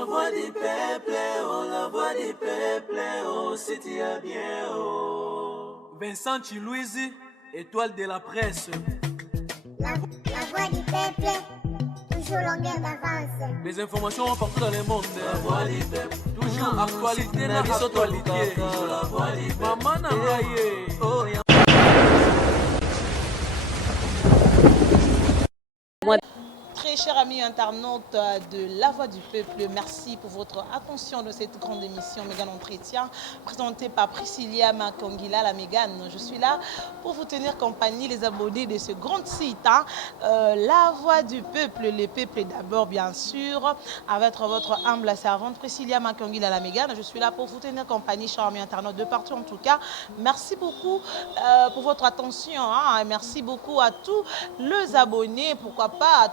La voix du peuple, oh, la voix du peuple, oh, c'est bien, oh. Vincent Chilouise, étoile de la presse. La voix du peuple, toujours longueur d'avance. Les informations partout dans le monde. La voix du peuple, toujours actualité, la actualité. La voix du peuple, maman n'a pas. Très chers amis internautes de La Voix du Peuple, merci pour votre attention de cette grande émission Mégane Entretien, présentée par Priscilla Makongila, la Mégane. Je suis là pour vous tenir compagnie, les abonnés de ce grand site, La Voix du Peuple, le peuple d'abord bien sûr, avec votre humble servante Priscilla Makongila, la Mégane. Je suis là pour vous tenir compagnie, chers amis internautes de partout en tout cas. Merci beaucoup pour votre attention, et merci beaucoup à tous les abonnés, pourquoi pas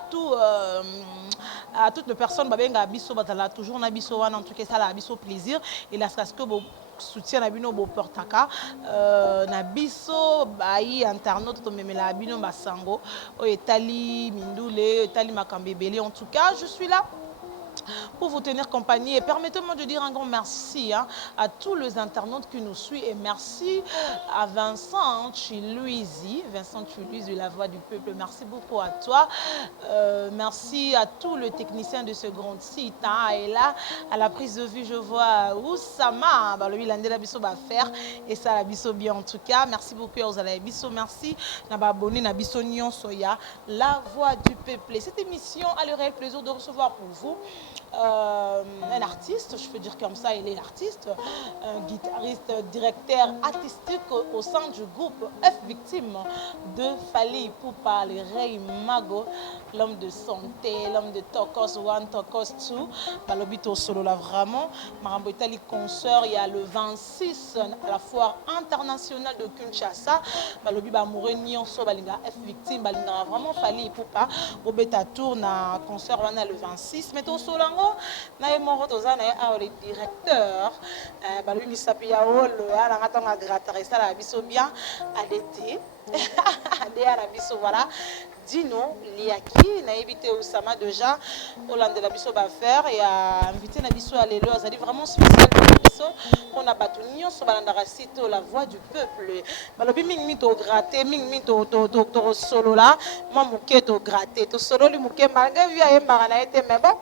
à toutes les personnes babenga biso batala toujours na biso wana en tout cas ça la biso plaisir et là parce que bon soutien na bino bo portaka na biso bayi internaute to memela bino basango o etali mindule etali makambebele. En tout cas je suis là pour vous tenir compagnie et permettez-moi de dire un grand merci à tous les internautes qui nous suivent et merci à Vincent Chilouise de La Voix du Peuple, merci beaucoup à toi, merci à tous les techniciens de ce grand site et là à la prise de vue je vois Oussama le Bilandé la biso va faire et ça la biso bien en tout cas. Merci beaucoup aux ala biso, merci na ba abonné na biso nyon soya La Voix du Peuple. Cette émission a le réel plaisir de recevoir pour vous un artiste, je peux dire comme ça, il est l'artiste, un guitariste, directeur artistique au sein du groupe F Victime de Fally Ipupa, le Rey Mago, l'homme de santé, l'homme de Tokos 1, Tokos 2, Balobito solo là vraiment, Marambo Itali concert, il y a le 26 à la foire internationale de Kinshasa, Balobi Bamourenyon so Balinga F Victime, Balinga vraiment Fally Ipupa, Robeta tourne à concert on a le 26, mais au Solango na ye moko toza na ye awa le directeur balobi misapi ya olo alanga ntango agrata esala ya biso bien adete adeya na biso voilà Dino Liaki nayebi te Oussama déjà olandela biso bafaire et invité na biso ya lelo azali vraiment spécial na biso mpona bato nyonso balandaka site La Voix du Peuple balobi mingi togratte mingi tosolola mwa moke togratte tosololi moke malgré vi ayembaka na ye te mais bon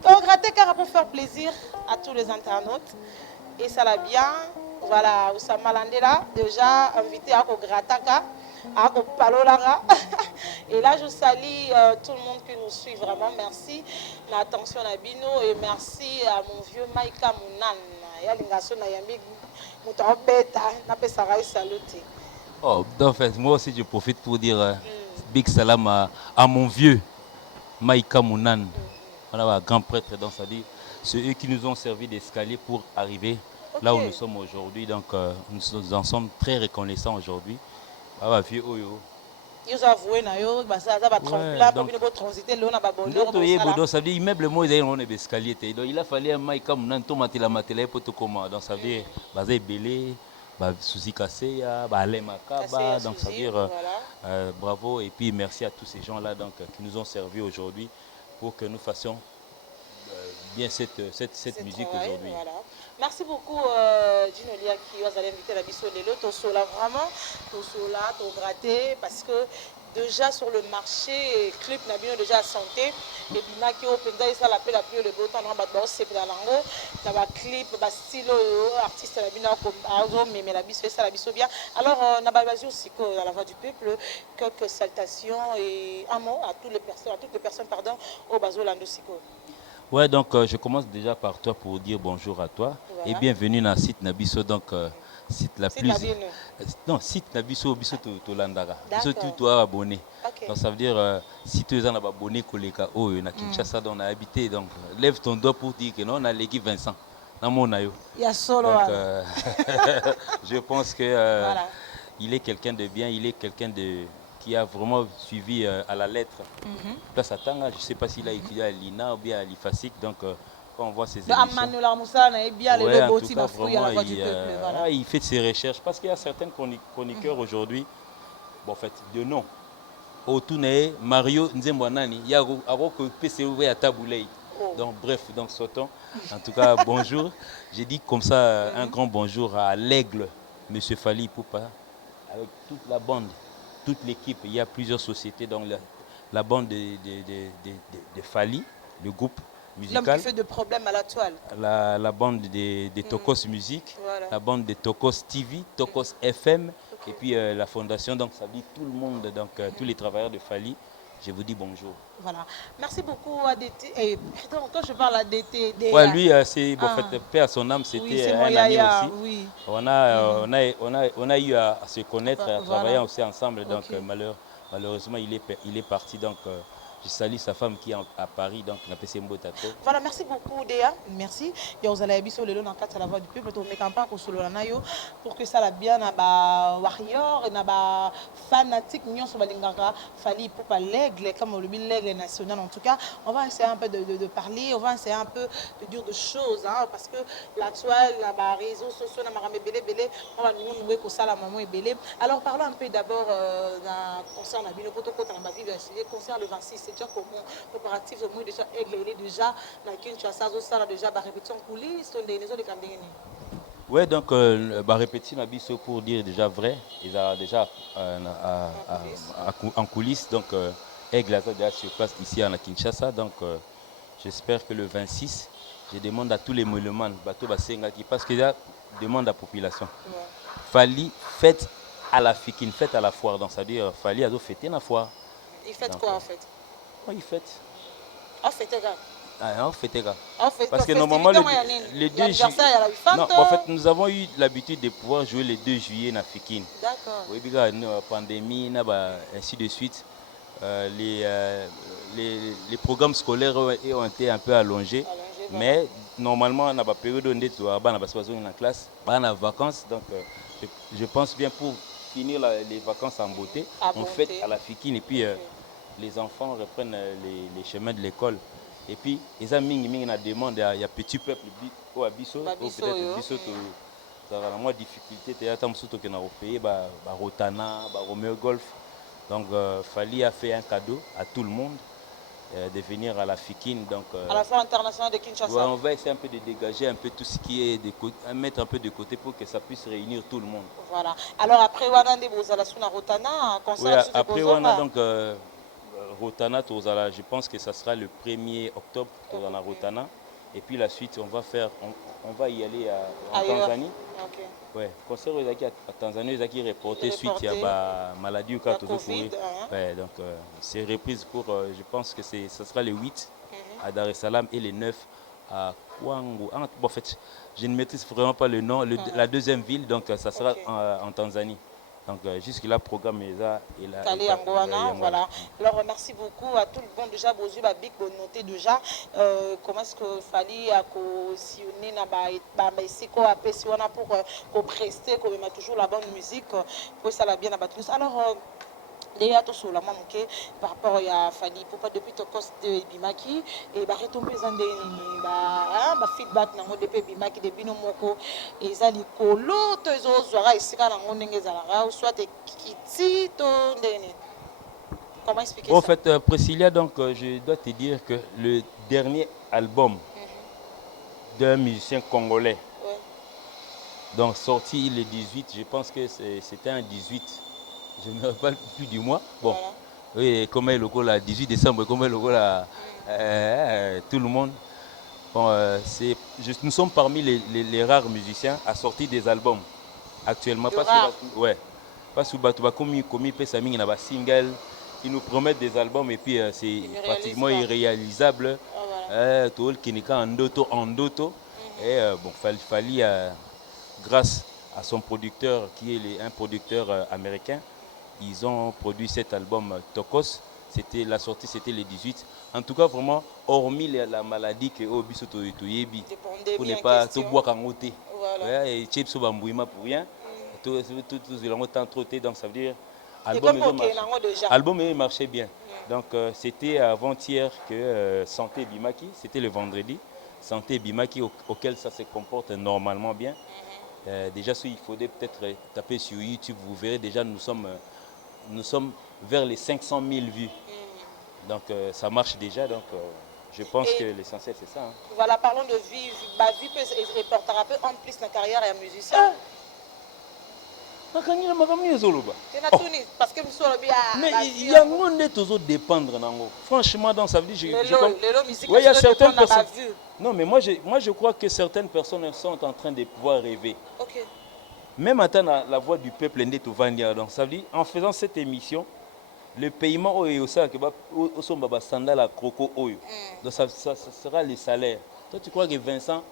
donc, gratter car pour faire plaisir à tous les internautes. Et ça l'a bien. Voilà, Oussama Landela, déjà invité à Grataka, à Palolanga. Et là, je salue tout le monde qui nous suit vraiment. Merci. L'attention à Bino et merci à mon vieux Maïka Mounan. Et à l'ingation Nayambi, Moutambeta, Napesara et saluté. Oh, en fait, moi aussi, je profite pour dire big salam à mon vieux Maïka Mounan. Voilà, un grand prêtre, donc ça dit, c'est eux qui nous ont servi d'escalier pour arriver là où nous sommes aujourd'hui. Donc nous en sommes très reconnaissants aujourd'hui. Ah, vieux Oyo. Ils avoué na yo, ça va trembler pour une transiter là na babondeur. Ça veut dire immeuble moi ils ont des escaliers. Donc il a fallu un maïka mounan to matela matela pour tout comment. Donc ça veut dire basé belé, bah souci cassé, bah les makaba. Donc ça veut dire bravo et puis merci à tous ces gens là donc qui nous ont servi aujourd'hui pour que nous fassions bien cette musique aujourd'hui. Voilà. Merci beaucoup Dino Liaki, vous allez inviter la biso lelo, tosola vraiment, tosola, to gratter parce que déjà sur le marché clip n'a bien déjà santé et bina qui open ça l'appelle la plus le beau temps dans ba c'est dans lango dans ba clip ba style artiste la bina comme mais la biso ça la biso bien. Alors na ba basio aussi que dans La Voix du Peuple quelques salutations et un mot à toutes les personnes pardon au bazo lando siko. Ouais, donc je commence déjà par toi pour dire bonjour à toi et bienvenue dans le site Nabiso, donc site la plus... Non, site Nabiso, Biso Tolandara. Biso toi abonné. Donc ça veut dire, si tu es un abonné, collègue, oh, na Kinshasa, on a habité, donc lève ton doigt pour dire que non, on a l'équipe Vincent. Dans mon aïe. Il y a solo. Donc, je pense que il est quelqu'un de bien, il est quelqu'un de... qui a vraiment suivi à la lettre. Dans sa tanga, je ne sais pas s'il a étudié à l'INA ou bien à l'IFASIC, donc quand on voit ses émissions... il fait ses recherches, parce qu'il y a certains chroniqueurs aujourd'hui, bon, en fait, de nom. Autour Mario Nzembwanani, il y a un PCV à Taboulay. Donc bref, donc sautons. En tout cas, bonjour. J'ai dit comme ça un grand bonjour à l'Aigle, Monsieur Fally Ipupa, avec toute la bande, toute l'équipe. Il y a plusieurs sociétés, donc la bande de Fally, le groupe musical. L'homme qui fait de problèmes à la toile. La bande des Tokos Musique, la bande de Tokos TV, Tokos FM, et puis la fondation, donc ça dit tout le monde, donc tous les travailleurs de Fally. Je vous dis bonjour. Voilà. Merci beaucoup ADT. Et quand je parle ADT, ouais, lui, c'est en fait, paix à son âme, c'était un ami aussi. Oui. On a eu à se connaître, à travailler aussi ensemble. Donc malheureusement, il est parti. Donc je salue sa femme qui est à Paris, donc on a passé Mbotato. Voilà, merci beaucoup Déa. Merci. Et vous allez sur le long dans la voix du peuple, mais campagne pour que ça la bien na ba warrior et na ba fanatique nion sur balingaka Fally Ipupa l'aigle comme le l'aigle national. En tout cas, on va essayer un peu de parler, on va essayer un peu de dire des choses, hein, parce que la toile, la réseaux sociaux, na maramé belé belé, on va nous nouer que ça la maman est belé. Alors parlons un peu d'abord d'un concert na bino poto poto na ba ville concert le 26. C'est déjà comment coopératif de déjà aigle, il est déjà la Kinshasa, ça déjà la répétition coulisses, les autres candidats. Oui, donc la répétition pour dire déjà vrai, il a déjà en coulisses, donc aigle a déjà sur place ici à Kinshasa, donc j'espère que le 26, je demande à tous les musulmans, parce qu'il y a demande à la population. Fally fête à la fikine, fête à la foire, donc ça veut dire Fally a fêté la foire. Il fête quoi en fait? Il fête. Ah, fête gars. Ah, fête gars. Parce que normalement, le 2 juillet. En fait, nous avons eu l'habitude de pouvoir jouer le 2 juillet na Fikine. D'accord. Oui, la pandémie, ainsi de suite. Les programmes scolaires ont été un peu allongés. Mais normalement, on a pas période où on a en classe, on a vacances. Donc, je pense bien pour finir les vacances en beauté, on fête à la Fikine et puis les enfants reprennent les chemins de l'école. Et puis, ils ont mis une demande, il y a petit peuple au Abisso, peut-être Abisso, ça a moins de difficulté, il y a tant de pays, Rotana, Romeo Golf. Donc, Fally a fait un cadeau à tout le monde de venir à la Fikine. Donc, à la Foire internationale de Kinshasa. Ouais, on va essayer un peu de dégager un peu tout ce qui est, mettre un peu de côté pour que ça puisse réunir tout le monde. Voilà. Alors, après, vous allez à Rotana, concert ouais, après, on a donc. Rotana, je pense que ça sera le 1er octobre pour la Rotana. Et puis la suite, on va y aller en Tanzanie. Okay. Ouais, concert à Tanzanie, ils ont reporté suite il y a la maladie ou quand Covid. Ouais, donc c'est reprise pour, je pense que ça sera le 8 à Dar es Salaam et le 9 à Kwangu. En fait, je ne maîtrise vraiment pas le nom, la deuxième ville, donc ça sera en Tanzanie. Donc jusque-là, le programme est là. Voilà. Alors merci beaucoup à tout le monde déjà. Bonjour, Big, bonne noté déjà. Comment est-ce que Fally a sillonné pour prester, comme il a toujours la bonne musique, pour ça la bien à tous. Alors Léa Tosola par rapport à Fally Ipupa depuis Tokos de Bimaki et retombé dans feedback nango depuis Bimaki depuis no moko ezali kolo to ezozwara esika nango ndenge ezalaka soit kiti to ndene. Comment expliquer ça? En fait, Priscilla, donc je dois te dire que le dernier album d'un musicien congolais, donc sorti le 18, je pense que c'était un 18. Je ne me rappelle plus du mois. Bon, oui, comme le goal là, 18 décembre, comme le goal là, tout le monde. Bon, nous sommes parmi les rares musiciens à sortir des albums actuellement. Parce que comme Pessaming n'a pas single, ils nous promettent des albums et puis c'est pratiquement irréalisable. Tout le qui n'est qu'en doto. Et bon, Fally grâce à son producteur qui est un producteur américain. Ils ont produit cet album Tokos. La sortie c'était le 18. En tout cas vraiment hormis la maladie que Obiso Toyebi pour ne pas tout boire en côté. Et chips au bambouima pour rien. Tout le trop donc ça veut dire album marchait bien. Donc c'était avant-hier que Santé Bimaki, c'était le vendredi. Santé Bimaki auquel ça se comporte normalement bien. Déjà il faudrait peut-être taper sur YouTube, vous verrez déjà nous sommes vers les 500 000 vues. Donc ça marche déjà. Donc Je pense que l'essentiel, c'est ça. Hein. Voilà, parlons de vie. Ma vie peut portera peu en plus la carrière et musicien. Mais il y a un monde toujours dépendre. Franchement, dans sa vie, il y a certaines personnes. Non, mais moi je crois que certaines personnes sont en train de pouvoir rêver. Okay. Même à la voix du peuple, donc ça veut dire, en faisant cette émission, le paiement est aussi au sandal à croco oyo. Donc ça sera le salaire. Toi tu crois que Vincent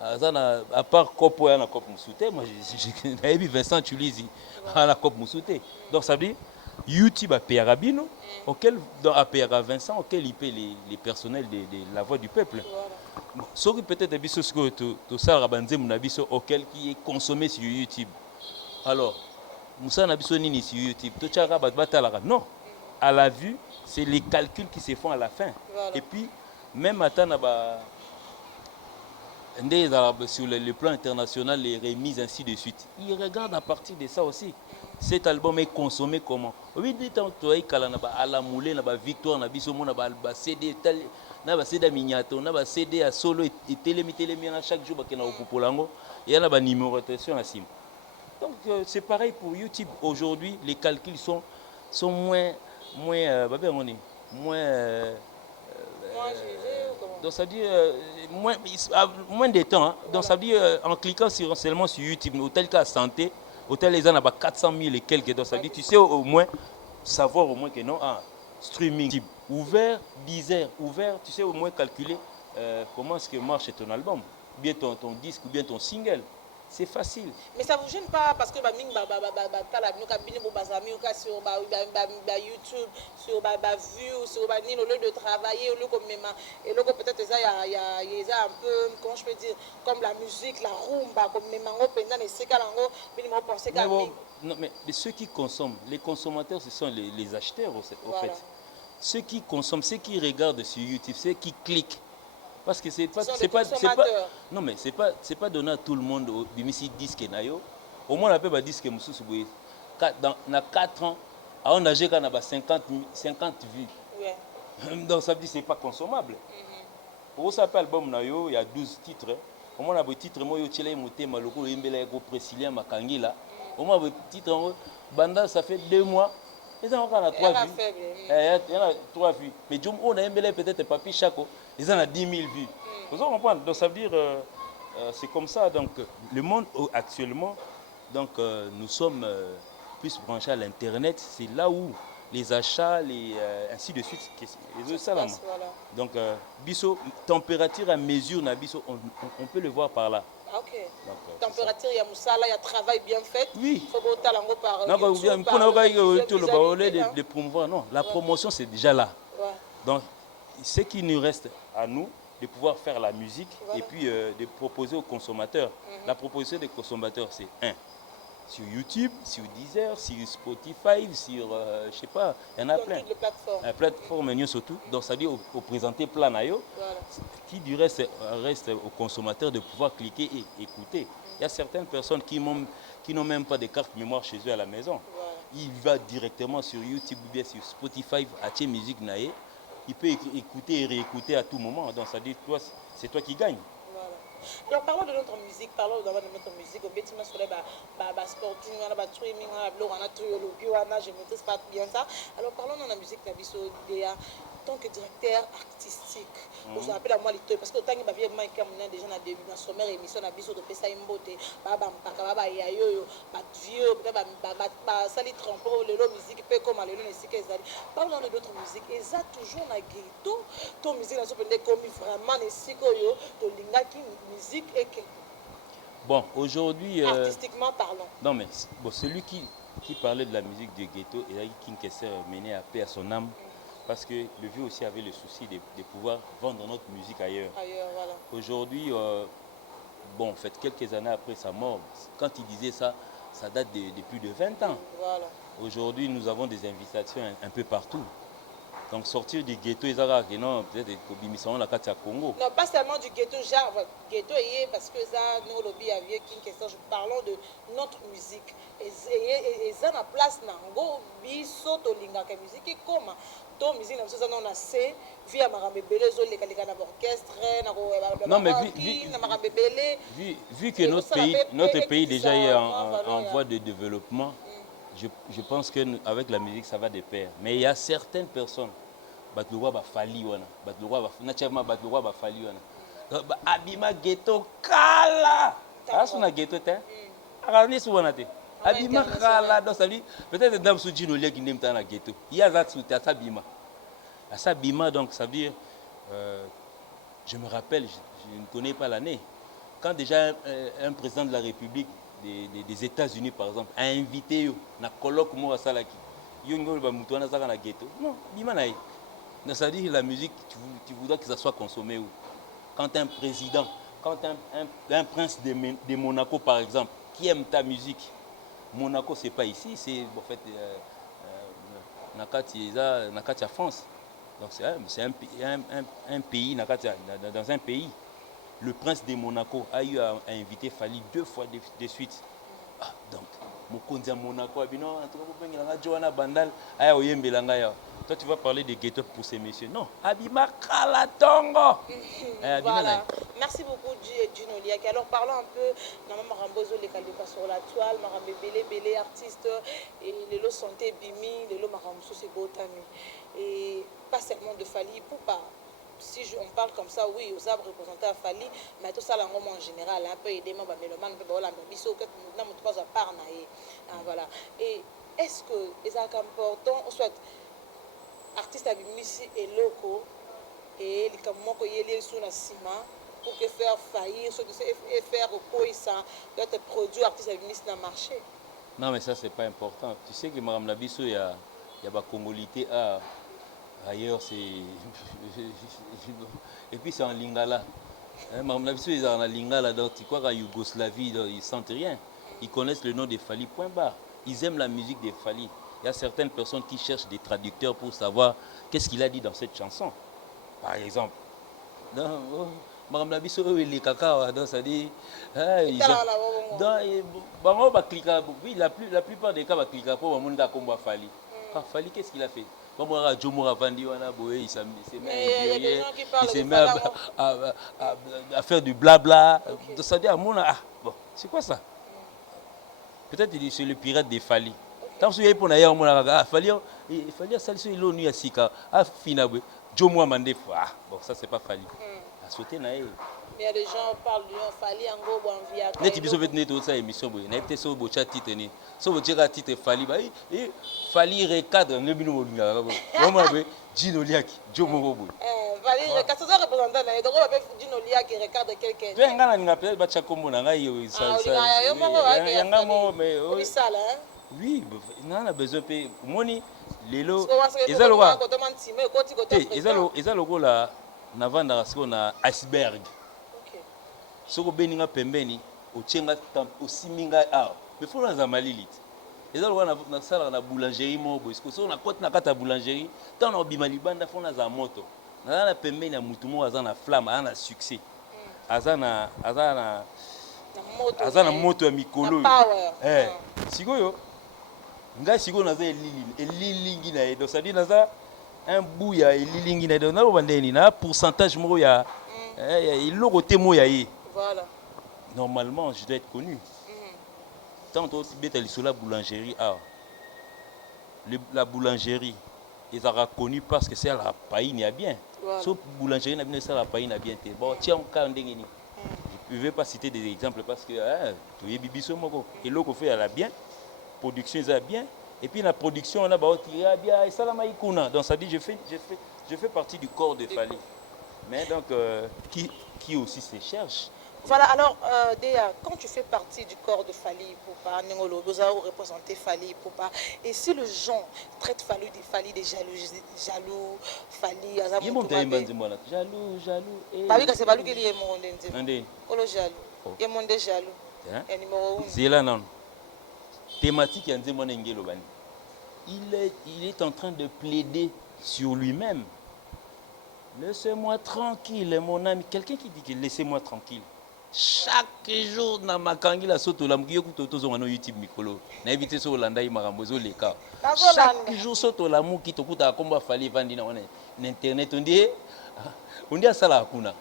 à part Kopo et la Cop Moussouté, moi j'ai vu Vincent Tulizi à la Cop Moussouté. Donc ça veut dire YouTube a payé Rabino, auquel a payé Vincent, auquel il paye les personnels de la voix du peuple. Bon, sauf peut-être que tout ça Rabanze Munabiso auquel qui est consommé sur YouTube. Alors Moussa Nabiso Nini sur YouTube, non, à la vue, c'est les calculs qui se font à la fin. Voilà. Et puis, même à sur le plan international, les remises, ainsi de suite. Ils regardent à partir de ça aussi. Cet album est consommé comment? Oui, à la moulée, à la victoire, à la CD, à la CD miniato, à la CD à solo, et télé, chaque jour, il y a la numérotation à sim. Donc c'est pareil pour YouTube. Aujourd'hui, les calculs sont moins donc ça veut dire moins de temps. Hein. Donc ça veut dire en cliquant seulement sur YouTube, au tel cas santé, au tel les gens ont 400 000 et quelques. Donc ça veut dire tu sais au moins savoir au moins que non streaming ouvert, Deezer ouvert, tu sais au moins calculer comment est-ce que marche ton album, bien ton disque ou bien ton single. C'est facile. Mais ça ne vous gêne pas parce que sur YouTube, sur vue, sur au lieu de travailler, au lieu et là peut-être il y a un peu, comment je peux dire, comme la musique, la rumba, comme mais ceux qui consomment, les consommateurs, ce sont les acheteurs au fait. Ceux qui consomment, ceux qui regardent sur YouTube, ceux qui cliquent. Parce que c'est pas non mais c'est pas donné à tout le monde au bimisi disque nayo au moins on appelle disque mususu boye dans 4 ans à on âgé quand on a 50 vues. Ouais. Donc ça veut dire c'est pas consommable. Pour ça album nayo il y a 12 titres. Au moins on a des titres moi yo tchela moté maloko yembela ko Priscilien Makangila. Au moins des titres banda ça fait 2 mois. Ils ont encore 3 vues. Il y en a 3 vues. Mais on a peut-être Papi Chaco. Ils en ont 10 000 vues. Vous comprenez? Donc ça veut dire, c'est comme ça. Donc le monde actuellement, donc nous sommes plus branchés à l'internet. C'est là où les achats, ainsi de suite, les autres voilà. Donc biso température à mesure na biso, on peut le voir par là. Ok. Donc, température, il y a moussala, il y a travail bien fait. Oui. Il faut botter l'ango par non, de promouvoir. Non, la promotion c'est déjà là. Ouais. Donc ce qui nous reste à nous, de pouvoir faire la musique et puis de proposer aux consommateurs. La proposition des consommateurs, c'est sur YouTube, sur Deezer, sur Spotify, sur, je sais pas, il y en a plein. La plateforme surtout. Donc ça dit au présenter plein nayo, qui du reste aux consommateurs de pouvoir cliquer et écouter. Il y a certaines personnes qui n'ont même pas de carte mémoire chez eux à la maison. Il va directement sur YouTube ou bien sur Spotify, à Tché Musique Naé. Il peut écouter et réécouter à tout moment. Donc ça dit, c'est toi qui gagnes. Voilà. Alors parlons de notre musique, notre musique. Au bâtiment sur les sporting, on a streaming, on a je ne maîtrise pas bien ça. Alors parlons de la musique, en tant que directeur artistique. Vous appelez à moi les parce que tant que ma vie est déjà dans début dans sommaire émission na biso de pesa imbote baba mpaka yayo vieux ba sali trompo le musique peut comme le nesika ezali. Parlons de d'autres musiques et ça toujours na ghetto ton musique na sopende comme vraiment nesika yo to lingaki musique et que bon aujourd'hui artistiquement parlant. Non mais bon celui qui parlait de la musique du ghetto et qui s'est mené à paix à son âme. Parce que le vieux aussi avait le souci de pouvoir vendre notre musique ailleurs. Voilà. Aujourd'hui, bon, en fait, quelques années après sa mort, quand il disait ça, ça date de plus de 20 ans. Voilà. Aujourd'hui, nous avons des invitations un peu partout. Donc sortir du ghetto, ils ont non, peut-être au la carte à Congo. Non, pas seulement du ghetto, genre ghetto parce que ça, nous lobby avait une question. Parlons de notre musique. Et ça na place nango biso to lingaka musique comment to musique na biso on a C via makambo ebele ezoleka leka na orchestre non mais vu que notre pays déjà est en voie de développement, je pense que avec la musique ça va de pair. Mais il y a certaines personnes batlowa ba fali wana batlowa ba naturellement batlowa ba fali wana abima ghetto kala asuna ghetto te akani suwana te abima kala donc ça dit peut-être dans ce dino leki ndemta na ghetto il y a ça sous sabima sabima donc ça veut dire je me rappelle je ne connais pas l'année quand déjà un président de la République des États-Unis par exemple a invité yo na colloque mo salaki yo ngolo ba mutu wana saka na ghetto non bima na donc ça veut dire la musique tu voudrais que ça soit consommé où quand un président quand un prince de Monaco par exemple qui aime ta musique Monaco c'est pas ici c'est en fait nakati France donc c'est un pays dans un pays le prince de Monaco a eu à inviter Fally 2 fois de suite donc mokonzi ya Monaco abino atokopengela Joana Bandal aya oyembelanga ya toi tu vas parler de ghetto pour ces messieurs non abima kala tongo voilà merci beaucoup Gino Liaki alors parlons un peu na marambozo les kalika sur la toile marambe belé artiste et lelo santé bimi lelo maramso c'est botami et pas seulement de Fally Ipupa si on parle comme ça, oui, aux arbres représentés à Fally, mais tout ça, en général, un peu aider mon mélomane, un peu la biso, que nous n'avons pas à part, voilà. Et est-ce que c'est important, soit artiste à Bimissi et locaux, et les camons qui y sous la ciment, pour que faire faillir, et faire quoi ça, doit être produit artiste à Bimissi dans le marché. Non, mais ça, c'est pas important. Tu sais que Madame Labisso, il y a la congolité à. Ailleurs, c'est. Et puis, c'est en lingala. Madame Labisso, ils sont en lingala. Donc, tu crois qu'en Yougoslavie, ils ne sentent rien. Ils connaissent le nom de Fally, point barre. Ils aiment la musique de Fally. Il y a certaines personnes qui cherchent des traducteurs pour savoir qu'est-ce qu'il a dit dans cette chanson. Par exemple. Madame Labisso, les caca, donc ça dit. Oui, la plupart des cas, va cliquer pour le monde à combat Fally. Fally, qu'est-ce qu'il a fait? Comme Jomo Vandi, il s'est mis à faire du blabla. Okay. Ça dit à mon bon, c'est quoi ça? Peut-être que c'est le pirate de Fally. Tant que vous avez pour Fally, ça il a sika. Finalement, Jomo Mandé, bon, ça c'est pas Fally. À sauter naïe. Mais il y a des gens qui parlent de Fally en go en via. Net biso vet net ça émission boy. Na peut so bo chat titre ni. So bo tira titre Fally ba Fally recadre ngebino bolinga ba. Vraiment be Gino Liaki, Jomo boy. Fally recadre ça représentant na donc ba Gino Liaki recadre quelqu'un. Tu ngana nga peut ba chakombo na ngai yo ça. Yanga mo mais oui ça là. Oui, on a besoin de moni lelo ezaloga ezalogo la na vanda siko na iceberg. Soko beninga pembeni ochenga osiminga awa mais faut na zamalili ezaloga na sala na boulangerie mo boy soko na côte na kata boulangerie tant na bima libanda faut na za moto na pembeni ya mutu mo azana flamme ana succès azana moto ya mikolo sikoyo ngai siko naza elilingi na edo sadi naza un bout ya elilingi na edo na bandeni na pourcentage mo ya iloko te mo ya ye. Voilà. Normalement je dois être connu. Tant aussi bête sur la boulangerie la boulangerie ils sont connus parce que c'est la paille n'a bien. Sauf boulangerie n'a bien c'est la paille n'a bien. Bon tiens on quand ndengeni. Je ne vais pas citer des exemples parce que tu es bibiso moko et l'autre fait à la bien. Production ça bien et puis la production on a ba tirer bien et ça la maïkuna. Donc ça dit je fais partie du corps de Fally. Mais donc qui aussi se cherche. Voilà, alors, Déa, quand tu fais partie du corps de Fally Ipupa, vous avez représenté Fally Ipupa, et si le gens traite Fally des jaloux, Fally, jaloux. Bah oui, c'est pas lui qui est mon jaloux. Il est mon jaloux. C'est là non. Thématique il est en train de plaider sur lui-même. Laissez-moi tranquille, mon ami. Quelqu'un qui dit que laissez-moi tranquille. chaque jour na makangi la soto la mkiyo kutotozo wana YouTube mikolo na éviter so Holanda imakambo zo leka chaque jour soto la muki tokuta akomba fali vandi na wana na internet on dit ça la kuna.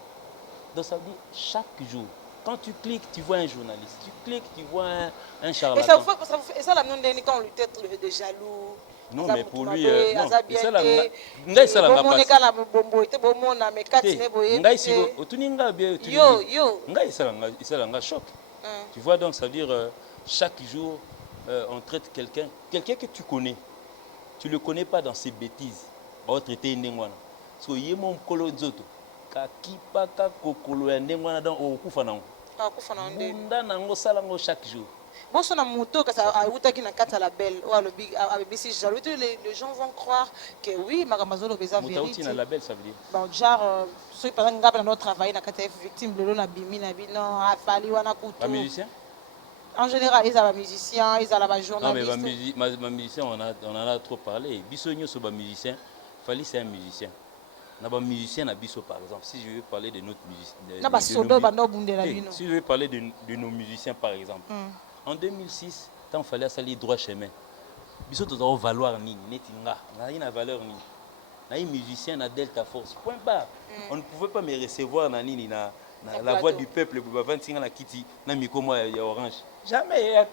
Donc ça veut dire chaque jour quand tu cliques tu vois un journaliste, tu cliques tu vois un charlatan. Et ça la non quand on lui tête de jaloux. Non, mais pour lui, non. C'est la ngai ça la passe. Ngai si otuninga bien ngai ça la choc. Tu vois donc ça veut dire chaque jour on traite quelqu'un que tu connais. Tu le connais pas dans ses bêtises. On va traiter ndengwana. So yemo mkolo nzoto. Kakipa ka kokolo ya ndengwana dans okufa nango. Akufa na ndenge. Bunda nango sala ngo chaque jour. Bon, son moto, quand ça a eu na kata la belle, ou le big, les gens vont croire que oui, Magamazolo est vérité. Moutaouti na la belle, ça veut dire. Bon, genre, ceux pendant que nous travaillons, na kata victime de l'eau na bimi na bi non, a fallu wana kutu. Pas musicien? En général, ils sont musiciens, ils sont la journaliste. Non, mais ma musicien, on en a trop parlé. Bissonio sur ma musicien, Fali c'est un musicien. N'a musicien à Bisso par exemple. Si je veux parler de notre musicien, si je veux parler de nos musiciens par exemple. En 2006, quand il fallait salir droit chemin, Bisso doit valoir ni netinga, n'a une valeur ni. Na musicien na Delta Force. Point barre. On ne pouvait pas me recevoir na nini na la voix du peuple pour 25 ans na Kiti na Mikomo ya Orange. Jamais.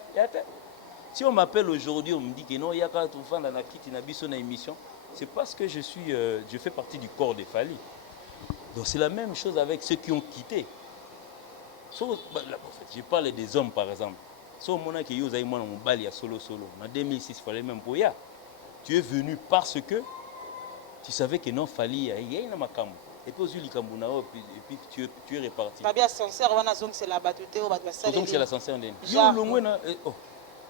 Si on m'appelle aujourd'hui, on me dit que non, il y a quand on fait na Kiti na Bisso na émission. C'est parce que je fais partie du corps de Fali. Donc c'est la même chose avec ceux qui ont quitté. Je parle des hommes par exemple. Si on a qui solo. En 2006, il fallait même pour ya. Tu es venu parce que tu savais que non Fali il y a une makam. Et puis et puis tu es reparti. Pas bien sincère, c'est la battue donc c'est la sincère oh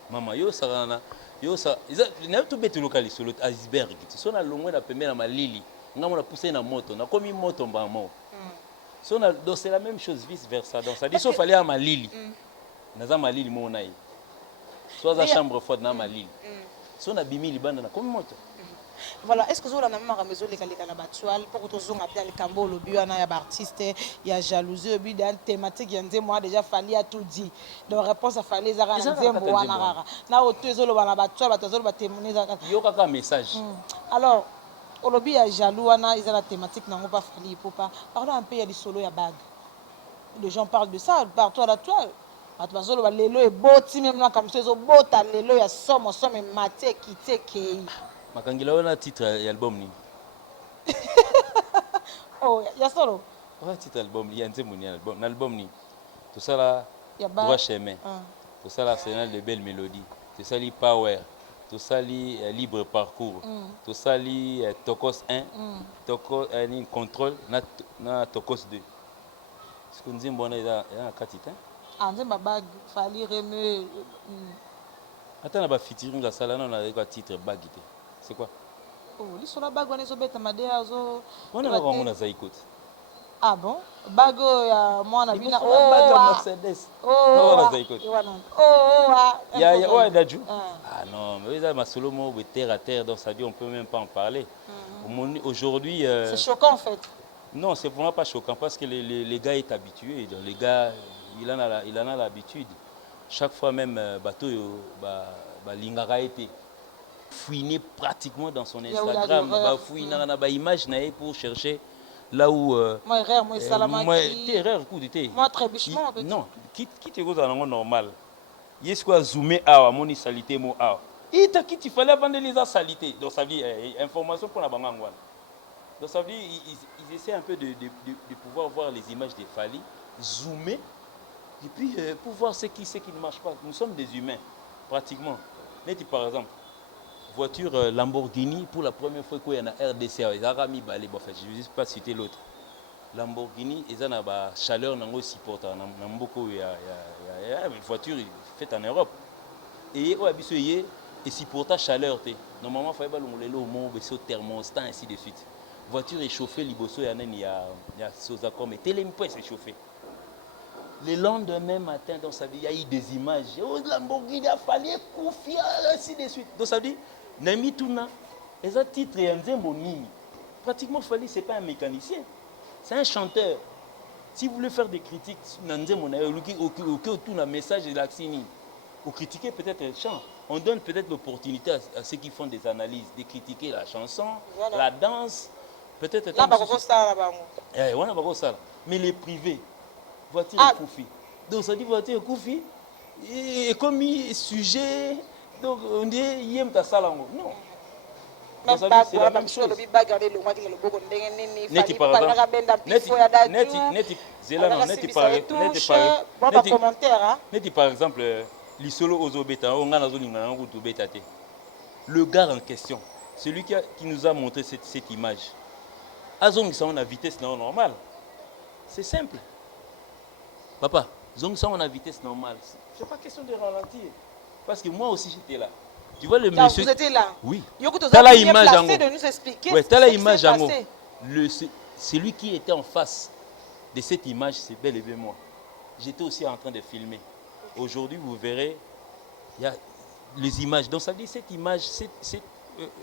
maman yo sarana. Yo ça na tout bête local sur l'iceberg so na longwe na pembe na malili ngamo na pousser na moto na komi moto mbamo so na donc c'est la même chose vice versa donc ça dit so fallait à malili na malili mo na yi so za chambre froide na malili so na bimi libanda na komi moto. Voilà, est-ce que vous avez la maison la batual pour que vous ayez le cambo le bio na ya artiste il y a jalousie au but d'un thématique il moi déjà fallu à tout dit donc réponse à fallu za nzembo wana rara na otezo lo bana batual batazo ba témoigner yo kaka message alors au lobby ya jaloux wana ils ont la thématique n'ont pas fallu pour pas parlons un peu il y a des solos ya bag les gens parlent de ça partout à la toile atbazolo ba lelo e boti même na comme ça zo bota lelo ya somo maté kité kei makangila wana titre album ni oh ya solo ouais titre album il y a un témoin album ni tout ça là droit chemin tout ça là c'est de belles mélodies tout ça li power tout ça li libre parcours tout ça li tokos 1 tokos ni contrôle na tokos 2 ce que nous dit bon il y a katita nzemba bag fali remet attends ba featuring la sala non avec un titre bagité. C'est quoi? Oh, l'histoire la bague on est bête madea zo. On a vraiment na zaikot. Ah bon? Bago ya mwana bina bague Mercedes. Oh na zaikot. Ya ouais daju. Ah non, mais ça ma solo mo terre à terre donc ça dit on peut même pas en parler. Aujourd'hui c'est choquant en fait. Non, c'est vraiment pas choquant parce que les gars est habitué donc les gars il en a l'habitude. Chaque fois même bateau lingara été fouiner pratiquement dans son Instagram, fouiner dans la image pour chercher là où moi erreur moi salamaki moi erreur coup d'été moi trébuchement non qui te goza dans normal yes quoi zoomer à moni salité mo a il fallait vendre les salité donc ça veut dire information pour la bangangwana donc ça veut dire ils essaient un peu de pouvoir voir les images des Fali zoomer et puis pour voir ce qui ne marche pas. Nous sommes des humains pratiquement. Par exemple voiture Lamborghini pour la première fois qu'il y a un RDC ils ont mis balé bon fait je ne vais pas citer l'autre Lamborghini ils ont la chaleur nango supporter na mboko ya voiture faite en Europe et ouais biso yé et supporter chaleur té normalement fallait ba longolelo mo beso thermostat ainsi de suite voiture est chauffée liboso ya nani ya soza comme télémpo c'est chauffé. Le lendemain matin, dans sa vie, il y a eu des images. Oh, Lamborghini a fallu confier, ainsi de suite. Donc ça veut dire, Nami Touna, les autres titres, pratiquement, Fali, ce n'est pas un mécanicien. C'est un chanteur. Si vous voulez faire des critiques, tout un message de l'accini, vous critiquez peut-être le chant. On donne peut-être l'opportunité à ceux qui font des analyses de critiquer la chanson, la danse, peut-être. Mais les privés, voiture et Koufi. Donc ça dit voiture et Koufi, et comme sujet, donc on dit Yem ta salango. Non. Par exemple, le gars en question, celui qui nous a montré cette image, Azong sont à vitesse normale. C'est simple. Papa, Zong sont à vitesse normale. C'est pas question de ralentir. Parce que moi aussi j'étais là. Tu vois le monsieur. Vous étiez là. Oui. Tu as la image en haut. De nous expliquer. Oui, tu as la image en haut. Celui qui était en face de cette image, c'est bel et bien moi. J'étais aussi en train de filmer. Aujourd'hui, vous verrez, il y a les images. Donc ça dit cette image,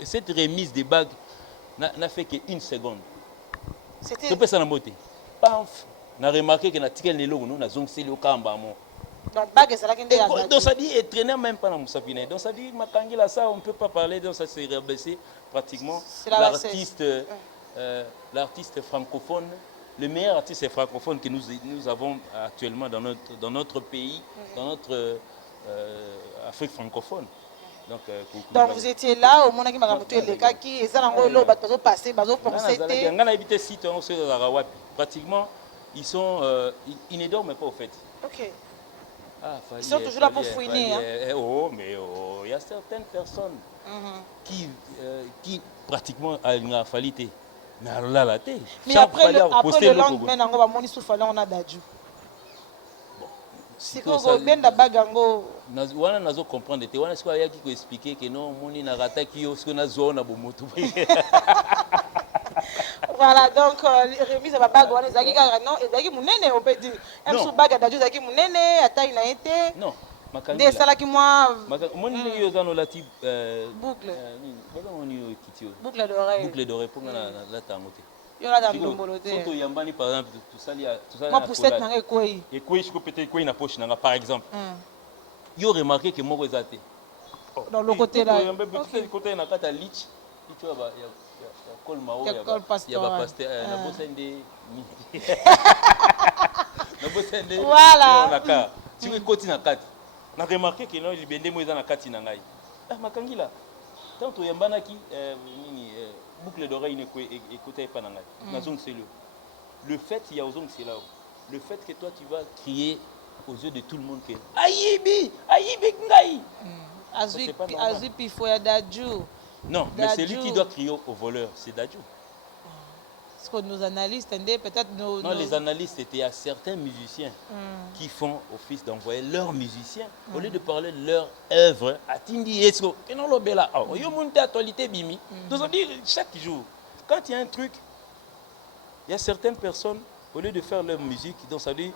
cette remise des bagues n'a fait qu'une seconde. C'était ça la beauté. Paf, on a remarqué que nous avons zongé le kamba. Donc ça dit, et traîner même pas dans Moussapine. Donc ça dit, Makangila, ça, on ne peut pas parler, donc ça s'est rebaissé pratiquement. L'artiste francophone, le meilleur artiste francophone que nous avons actuellement dans notre pays, dans notre Afrique francophone. Donc vous étiez là, au moment où vous avez les cas qui ont passé, pratiquement, ils ne dorment pas au fait. Ok. Ils sont toujours là pour fouiner. Il y a certaines personnes qui pratiquement ont une falité. Mais après le lendemain, on a Dadju. Si vous bien d'abagango. On a comprendre. On a expliquer que non, on a raté qui est na zone bomoto. Voilà, donc remise à bague on ezaki kaka non ezaki munene on peut dire. Même sous bague Dadju ezaki munene ata il a été. Non. Des salaki moi. Moni yo zano lati boucle. Boucle d'oreille. Boucle d'oreille pour la tangote. Yo la tangombolote. Photo yambani par exemple tout ça moi poussette na ekoi. Ekoi je peux peut-être ekoi na poche na par exemple. Yo remarqué que moko ezate. Dans le côté là. Le côté na kata lich. Tu vois il y a col mao il y a pasteur na bosende. Na bosende. Voilà. Tu veux côté na kati. On a remarqué que non, il bende moïse na kati na ngai. Makangila. Tant to yambana ki boucle d'oreille ne écoutait pas na ngai. Na zone c'est le fait il y a zone c'est là. Le fait que toi tu vas crier aux yeux de tout le monde que ayibi ngai. Azui pifo ya Dadju. Non, mais c'est lui qui doit crier au voleur, c'est Dadju. Ce que nos analystes, peut-être nos... Non, les analystes, c'était à certains musiciens qui font office d'envoyer leurs musiciens, au lieu de parler de leur œuvre, à Tindi Esco, que non l'obéla, il y a une actualité bimi. Donc on dit chaque jour, quand il y a un truc, il y a certaines personnes, au lieu de faire leur musique, donc ça dit,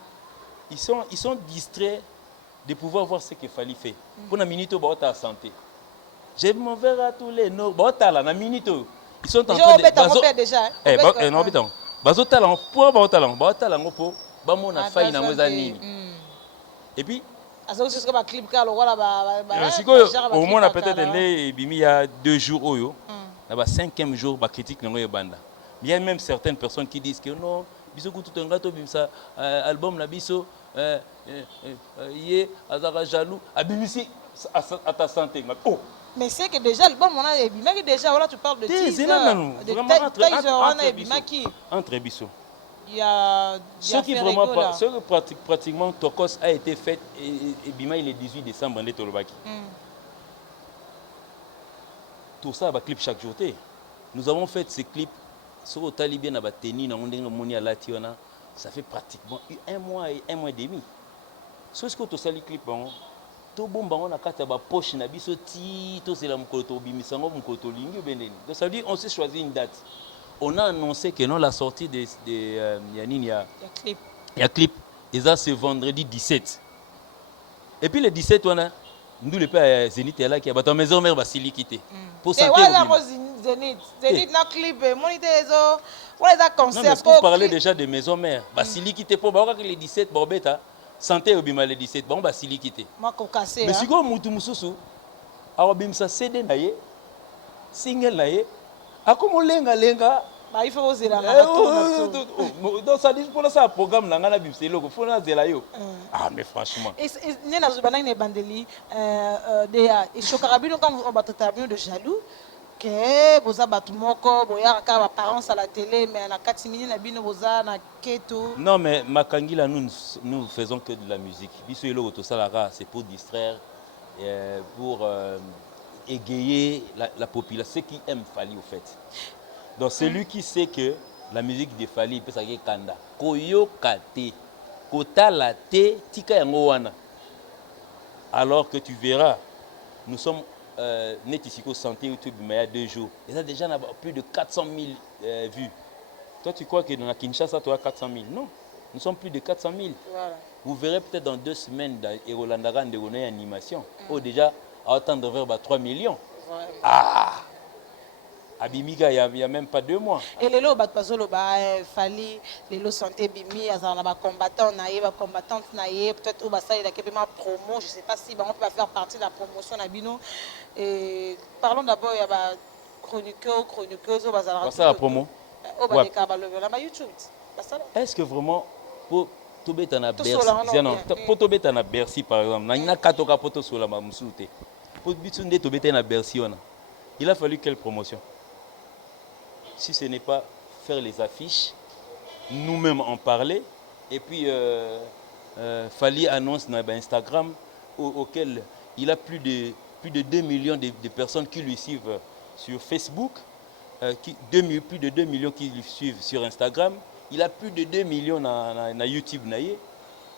ils sont distraits de pouvoir voir ce qu'il fallait faire. Pour la minute, on a santé. Je m'en verrai à tous les noms, la minute. Ils sont en train de déjà. Non, biton. Bazo talent pour ba talent pour ba mona faille na moza nini. Et puis azo ce ba clip ka lo wala ba siko au moins on peut-être né bimi il y a 2 jours oyo. Na ba 5e jour ba critique nango banda. Il y a même certaines personnes qui disent que non, biso ku tout ngato bimsa album na biso yé azara jaloux abimisi à ta santé. Oh. Mais c'est que déjà l'album on a Ebimaki déjà voilà tu parles de teaser entre Ebiso. Il y a ce qui vraiment pratiquement Tokos a été fait et Bima il est 18 décembre en Tolobaki. Tout ça va clip chaque jour. Nous avons fait ces clips sur le Talibien à Bateni na Ondenge à Lationa, ça fait pratiquement 1 mois et 1 mois et demi. Ce que tout ça les clips to bomba on a kata ba poche na biso ti to c'est la mkoto bimisango mkoto lingi beneni. Donc ça veut dire on s'est choisi une date. On a annoncé que non la sortie des il y a clip et ça c'est vendredi 17. Et puis le 17 on a nous le père Zénith est là qui a battu maison mère Basili quitté. Pour santé. Zénith na clip monité ezo on les a Non, mais concert pour parler déjà de maison mère, Basili qui était pour les 17 bobeta santé obima les 17 bon Basili qui était. Mako cassé. Mais si go mutu mususu awabim sa CD na ye single na ye akomo lenga Bah il faut oser la donc ça dit pour ça programme na ngana bim c'est loko faut na zela yo. Ah mais franchement. Et nena zubana ne bandeli et chokarabino quand on bat tabino de jaloux que boza batu moko boya ka ba parents à la télé mais na 4 minutes na bino boza na keto. Non mais Makangila nous faisons que de la musique. Biso eloko to salara c'est pour distraire pour égayer la population ceux qui aiment Fally au fait. Donc celui qui sait que la musique de Fally il peut s'agir kanda koyo kate kota la te tika yango wana. Alors que tu verras nous sommes net ici au santé YouTube mais il y a 2 jours et ça déjà on a plus de 400 000 vues. Toi tu crois que dans la Kinshasa tu as 400 000? Non, nous sommes plus de 400 000. Voilà. Vous verrez peut-être dans 2 semaines dans Erolandara de une animation. Oh déjà à attendre vers 3 millions. Voilà. Ah Abimika, il n'y a même pas 2 mois. Et les lots, Fally, les lots santé bimi, azana combattant naïe, combattante naïe, peut-être au bassin il a quelque promo, je sais pas si on peut faire partie de la promotion d'Abino. Et parlons d'abord il y a chroniqueuse au bazar. Ça la promo. Au bazar YouTube. Est-ce que vraiment pour Tobeta na Bercy, non, pour Tobeta na Bercy par exemple, na ina katoka poto sur la mamsoute. Pour Bitsunde Tobeta na Bercy on a. Il a fallu quelle promotion? Si ce n'est pas faire les affiches, nous-mêmes en parler, et puis Fally annonce dans Instagram auquel il a plus de 2 millions de personnes qui lui suivent sur Facebook, plus de 2 millions qui lui suivent sur Instagram, il a plus de 2 millions na YouTube. Je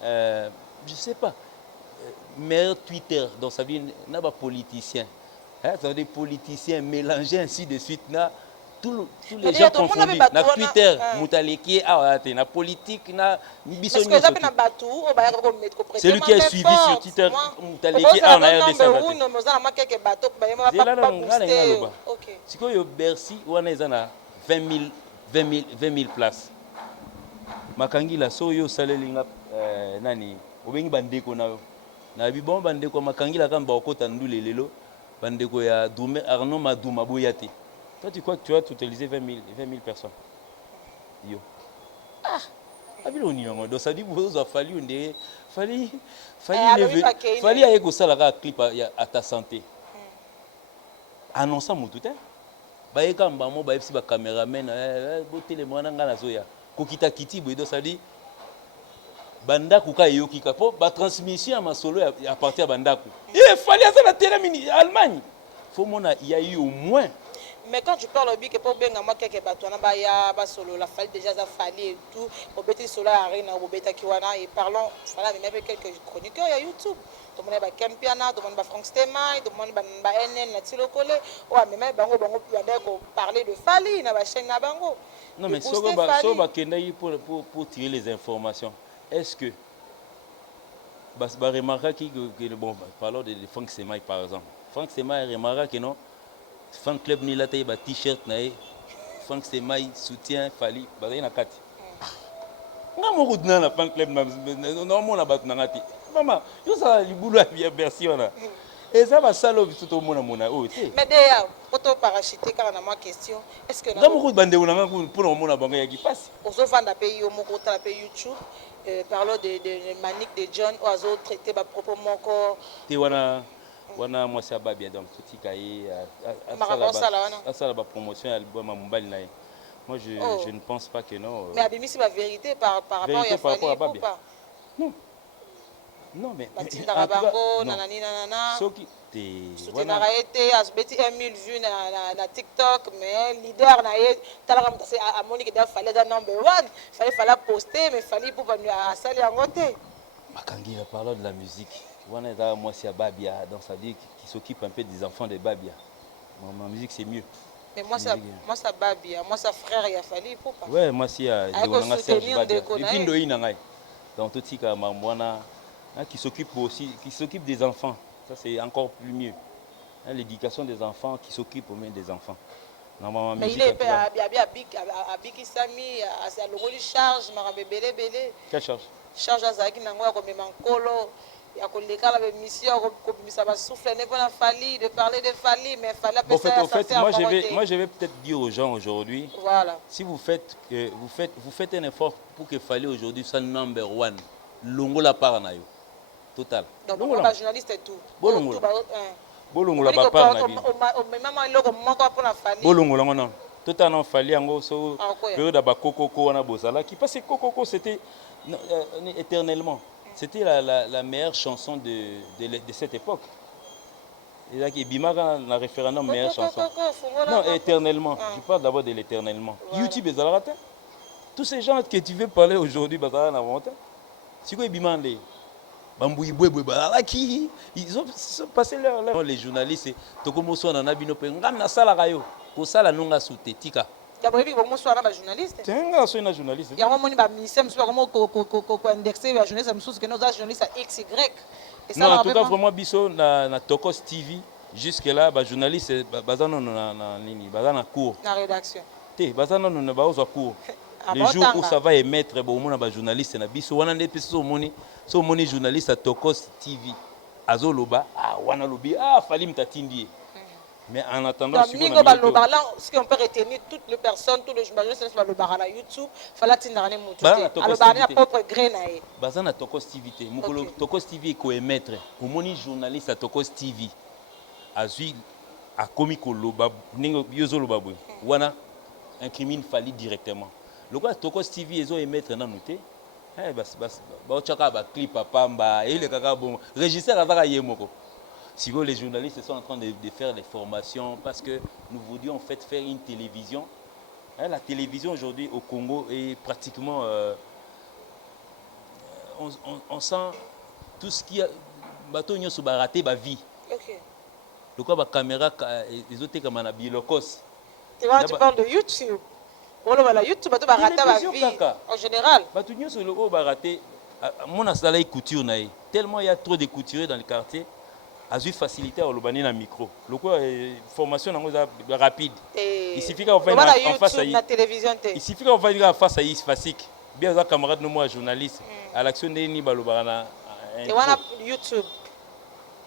ne sais pas, meilleur Twitter dans sa vie, n'a pas politicien. Des politiciens mélangés ainsi de suite. Tous les gens confondus. Na Twitter, Moutaleki, na politique, na Bisson. Celui qui est suivi sur Twitter, Moutaleki, on a RDC. Si vous Bercy, on est à 20 000 places. Makangila, soyo salelinga nani, obengi bandeko na bibon bandeko Makangila kan ba okota ndule lelo. Bandeko ya Arnaud Madouma Boyate. Toi, tu crois que tu vas utiliser 20 000 personnes? Yo. Ah, donc ça dit que vous avez fallu aller ça clip à ta santé. Annonçant mon tout hein. Ba yeka mbamo ba epsi ba cameraman botelé mwana ngana zoya. Kokita kiti boido ça dit banda kuka yoki kapo ba transmission à ma solo à partir bandaku. Il fallait ça la télé mini Allemagne. Faut mona il y a eu au moins. Mais quand tu parles au bic pour bien moi quelques bateaux na ba ya ba solo la Fally déjà ça Fally et tout au beti solo arena au beta kiwana et parlons voilà mais avec quelques chroniqueurs il y a YouTube. Tout le monde ba Ken Piana, tout le monde ba Frank Stemai, tout le monde ba NN na Tilo Kole. Ouais mais bango pour parler de Fally na ba chaîne na bango. Non mais so ba kenda pour tirer les informations. Est-ce que remarquer que bon parlons de Frank Stemai par exemple. Frank Stemai remarquera que non fan club ni la taille ba t-shirt na Frank Stemai soutien Fally ba na kati. Ngamo kudna na fan club na mona bat na ngati. Maman, yo ça libulu ya version na. Et ça va salo tout mona oh té. Mais d'ailleurs, auto parachuter car na ma question, est-ce que ngamo ko bande una ngako pour mona bango ya ki passe. Ozo vanda pays yo moko ta pays YouTube. Parlons de Manic de John ou azo traité ba propos moko. Té wana moi ça va bien donc tout cahier à ça la promotion album à Mobile naï. Moi je ne pense pas que non. Mais Abimi c'est la vérité par rapport à Fally pas. Non mais Bango nanani nanana. Soki wana été asbeti 1000 vues na TikTok mais leader na ye tala comme c'est à Monique da Fally da number 1 fallait poster mais Fally pour venir à salle en côté. Makangi va parler de la musique. Moi c'est Babia, donc ça dit qui s'occupe un peu des enfants de Babia. Ma musique c'est mieux. Mais moi ça Babia, moi ça frère il a fallu pour pas. Ouais, moi c'est Donanga Serge Babia. Depuis Ndoyi nangai. Donc tout ça mamwana qui s'occupe aussi des enfants. Ça c'est encore plus mieux. L'éducation des enfants qui s'occupe au moins des enfants. Normalement, mais il est à Biki Sami, à l'Oroli charge, Marabé Belé Belé. Quelle charge? Charge à Zaki Nangoa comme Mankolo. Il y a la mission, ça va souffler, de parler de Fali, mais Fali a fait, moi je vais peut-être dire aux gens aujourd'hui, voilà. Si vous faites un effort pour que Fali aujourd'hui soit number one, longo la part na yo. Total. Donc on va journaliste et tout. Bolongo la part na bi. Bolongo la non. Total non Fali yango so période ba kokoko na bosala qui parce que kokoko c'était éternellement. C'était la meilleure chanson de cette époque. Et là, Bimara a référendum meilleure chanson. Non, éternellement. Je parle d'abord de l'éternellement. Voilà. YouTube est à tous ces gens que tu veux parler aujourd'hui, c'est quoi Bimande? Ils ont passé leur. Les journalistes, d'abord il faut montrer à journaliste. C'est un journaliste. Il y a un moment où ministère soit comment indexer la journaliste comme que nos journalistes XY. Et ça non, en tout cas vraiment biso na Tokos TV jusque là ba journaliste bazana na nini bazana cours. Na rédaction. Té bazana na ba oza cours. Les jours où ça va émettre ba mona ba journaliste na biso wana ndé peso moni journaliste à Tokos TV. Azoloba wana lobi Fali mtatindi. Mais en attendant, ce qu'on peut retenir, toutes les personnes, tous les journalistes, c'est le bar à YouTube, il faut l'atteindre à moutou. Alors, il y a propre graine. Bazan à Tokos TV. Tokos TV est co-émettre. Au moni journaliste à Tokos TV. Azui a commis koloba, ningo yozoloba boy. Wana incrimine Fali directement. Le quoi Tokos TV ils ont émettre dans noté. Chaka ba clip pamba et le kaka bon. Régisseur azaka yemoko. Si vous, les journalistes sont en train de faire des formations parce que nous voulions en fait faire une télévision. La télévision aujourd'hui au Congo est pratiquement... on sent tout ce qui a... Bateau n'y a raté ma vie. Le quoi, la caméra, les autres comme un bilocos. Tu parles de YouTube. On va YouTube, bateau raté ma vie. En général. Bateau n'y a sur le haut raté. Mon assalaï couture naï. Tellement il y a trop de couturiers dans le quartier. Azu facilité au lobani na micro. Le quoi formation rapide. Il suffit qu'on fasse en face à la télévision. Il suffit qu'on fasse en face à Isfasik. Bien ça camarade nous moi journaliste. À l'action de ni balobana. Et voilà YouTube.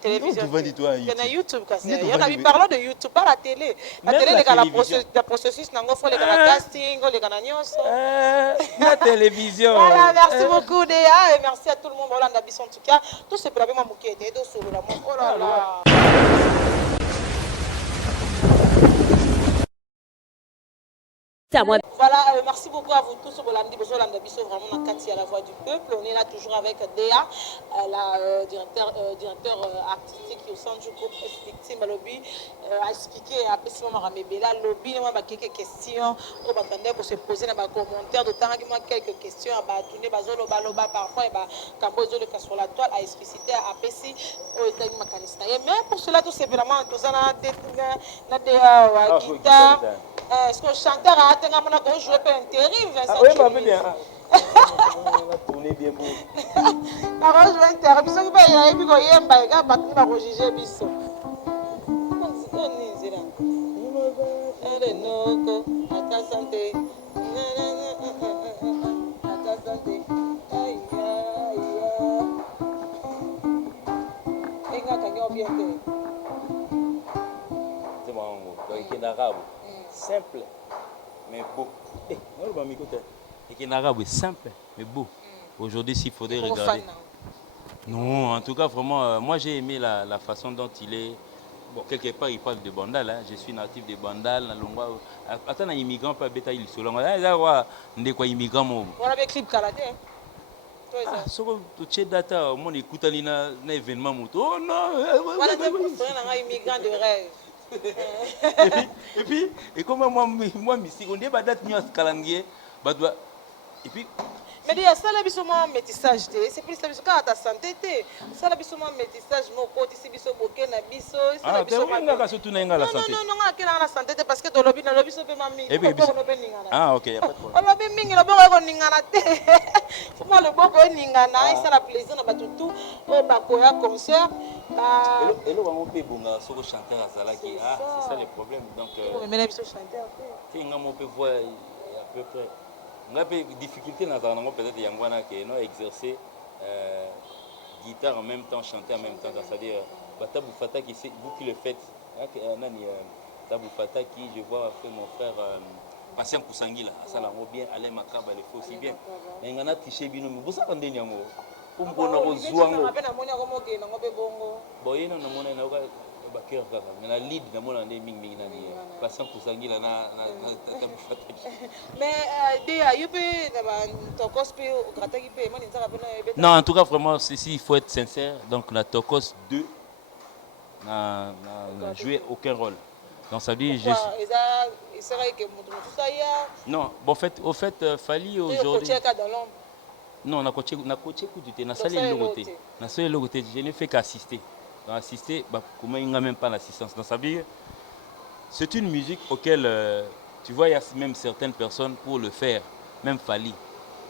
Télévision. Il y a YouTube il y en a parlons de YouTube pas la télé. La télé les processus nango faut les casting, les ganagnos. La télévision. Voilà, merci beaucoup Déa et merci à tout le monde voilà en tout cas. Tout ce problème qui était sur le oh là là. Voilà, merci beaucoup à vous tous. Vraiment à la voix du peuple. On est là toujours avec Déa, la directeur artistique au centre du groupe Victime Lobby, a expliqué à Pessimon Maramébela, Lobby, on a quelques questions, on va pour se poser dans les commentaires, d'autant qu'il y a quelques questions, à tourner, parfois, quand on est sur la toile, à expliciter, à Pessi, aux États-Unis. Mais pour cela, tout simplement, tout ça, on a des guitares. Est-ce que le chanteur a atteint un joueur intérim? Oui, mais bien. On a tourné bien beau. Un joueur intérim. Ce qui va y aller, il y a un baïga, il va rejuger Bisso. On est là. À ta santé. À ta santé. Aïe, aïe, aïe. C'est bon, donc il est arabe. Simple, mais beau. Et qui arabe est simple, mais beau. Aujourd'hui, s'il faudrait regarder. Non, en tout cas, vraiment, moi j'ai aimé la façon dont il est. Bon, quelque part, il parle de Bandal. Hein. Je suis natif de Bandal. Attends, un immigrant peut être il se lance. On est quoi immigrant? On a des clips karaté. Tu as data, on écoute un événement. Oh non! Voilà, un immigrant de rêve. Et comment moi mystique on dit bah date nuance calendrier bah et puis mais il y a ça là bisoument métissage c'est plus ça quand ta santé ça là bisoument métissage mon côté c'est bisou boké na biso ça là bisou nga ka surtout na la santé non nga la santé parce que to lobi na lobi so pe mami OK y a pas de problème on lobi mingi lobi ko ningana te faut le boko ningana et ça la plaisir na batutu o bakoya concert Et là, on peut sur le chanteur à Zalaki. Ah, c'est ça le problème. Donc, si on peut voir à peu près. On a des difficultés dans peut-être Yangwana qui est exercer guitare en même temps, chanter en même temps. C'est-à-dire, Tabou Fata qui c'est vous qui le faites. Tabou Fata qui, je vois, fait mon frère Patient Koussangila. Ça l'a bien, Alain Makaba, il faut aussi bien. Mais il y a triché bien, mais vous savez, il y a pour me rejoindre. Bon, il y a mais la lead na mona ndé mingi nani patient Koussangila na Tabou Fata. Mais non, en tout cas, vraiment, ici, il faut être sincère. Donc, la Tokos 2 n'a joué aucun rôle. Donc, ça veut dire. Non, bon, au fait, Fali aujourd'hui. Non, on a coaché je n'ai fait qu'assister. Assister, comment il n'y a même pas l'assistance. Donc, ça veut dire, c'est une musique auquel, tu vois, il y a même certaines personnes pour le faire, même Fali.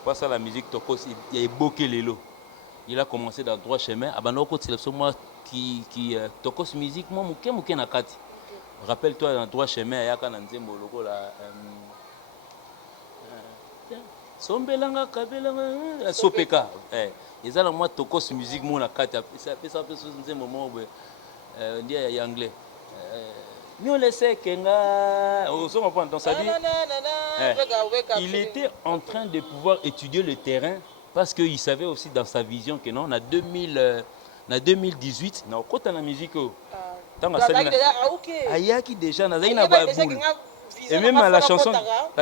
Pas ça la musique Tokos, il y a évoqué les lots. Il a commencé dans le droit chemin. C'est moi qui Tokos musique, moi, mouké nakati. Rappelle-toi dans le droit chemin, il y a quand on logo là. Sombelanga kabelanga sopeka. Ils ont moi Tokos musique moi nakati. Ça fait un moment où on dit anglais. Nous laissez Kenga. Donc ça dit. Il était en train de pouvoir étudier le terrain parce qu'il savait aussi dans sa vision que non, en 2018, on a côté la musique. Ayaki déjà, et même la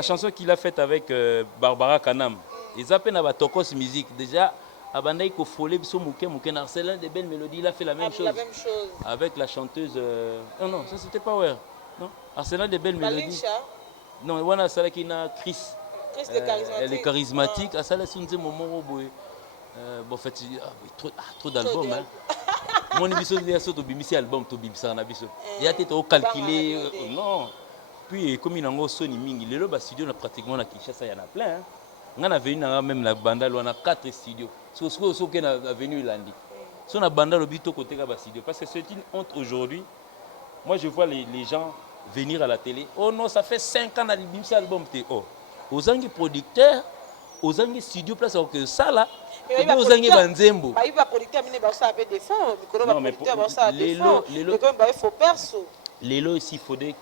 chanson qu'il a faite avec Barbara Kanam, ils appellent à Tokos musique déjà. Abandai ko folé biso mouké c'est l'un des belles mélodies. Il a fait la même chose avec la chanteuse. Non, ça c'était pas ouais. Non, Arsenal des belles mélodies. Non, voilà, c'est là qui a Chris. Elle est charismatique. Ah, ça là, c'est un moment où bon, en fait, trop d'albums. Mon émission est sur le album, tu bimisa na biso. Il y a été calculé. Non. Puis comme il y a un Sony Mingi, les studios on pratiquement na Kinshasa, il y en a plein. On a venu même la banda, on a 4 studios. C'est ce qu'on a venu lundi. Si on a banda le bito côté de studio, parce que c'est une honte aujourd'hui. Moi je vois les gens venir à la télé. Oh non, ça fait 5 ans dans le album. Oh, aux anges producteurs, aux anges studios, place que ça là. Aux anges banzembo. Il va producteur, mais ça avait des fonds. Non, mais les lots ici, il faudrait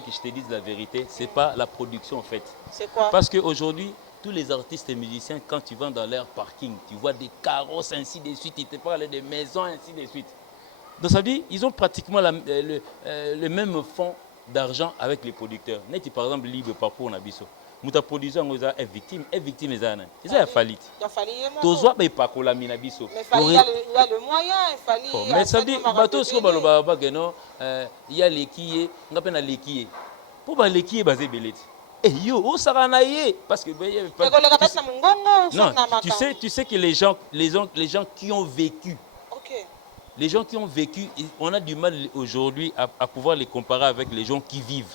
que je te dise la vérité. C'est pas la production en fait. C'est quoi? Parce qu'aujourd'hui, tous les artistes et musiciens, quand tu vas dans leur parking, tu vois des carrosses ainsi de suite, ils te parlent des maisons ainsi de suite. Donc ça veut dire ils ont pratiquement le même fonds d'argent avec les producteurs. Net par exemple libre parcours na biso. Muta produisant est victime est zana. Ils ont failli. Tozo ba ipakola mina biso. Mais il y a le moyen, il fallait. Mais ça veut dire bateau ce baloba ba geno il y a les qui ngapena les qui. Pour ba les qui basé beleti. Eh yo, oh saranaye parce que non, tu sais que les gens qui ont vécu. Les gens qui ont vécu, on a du mal aujourd'hui à pouvoir les comparer avec les gens qui vivent.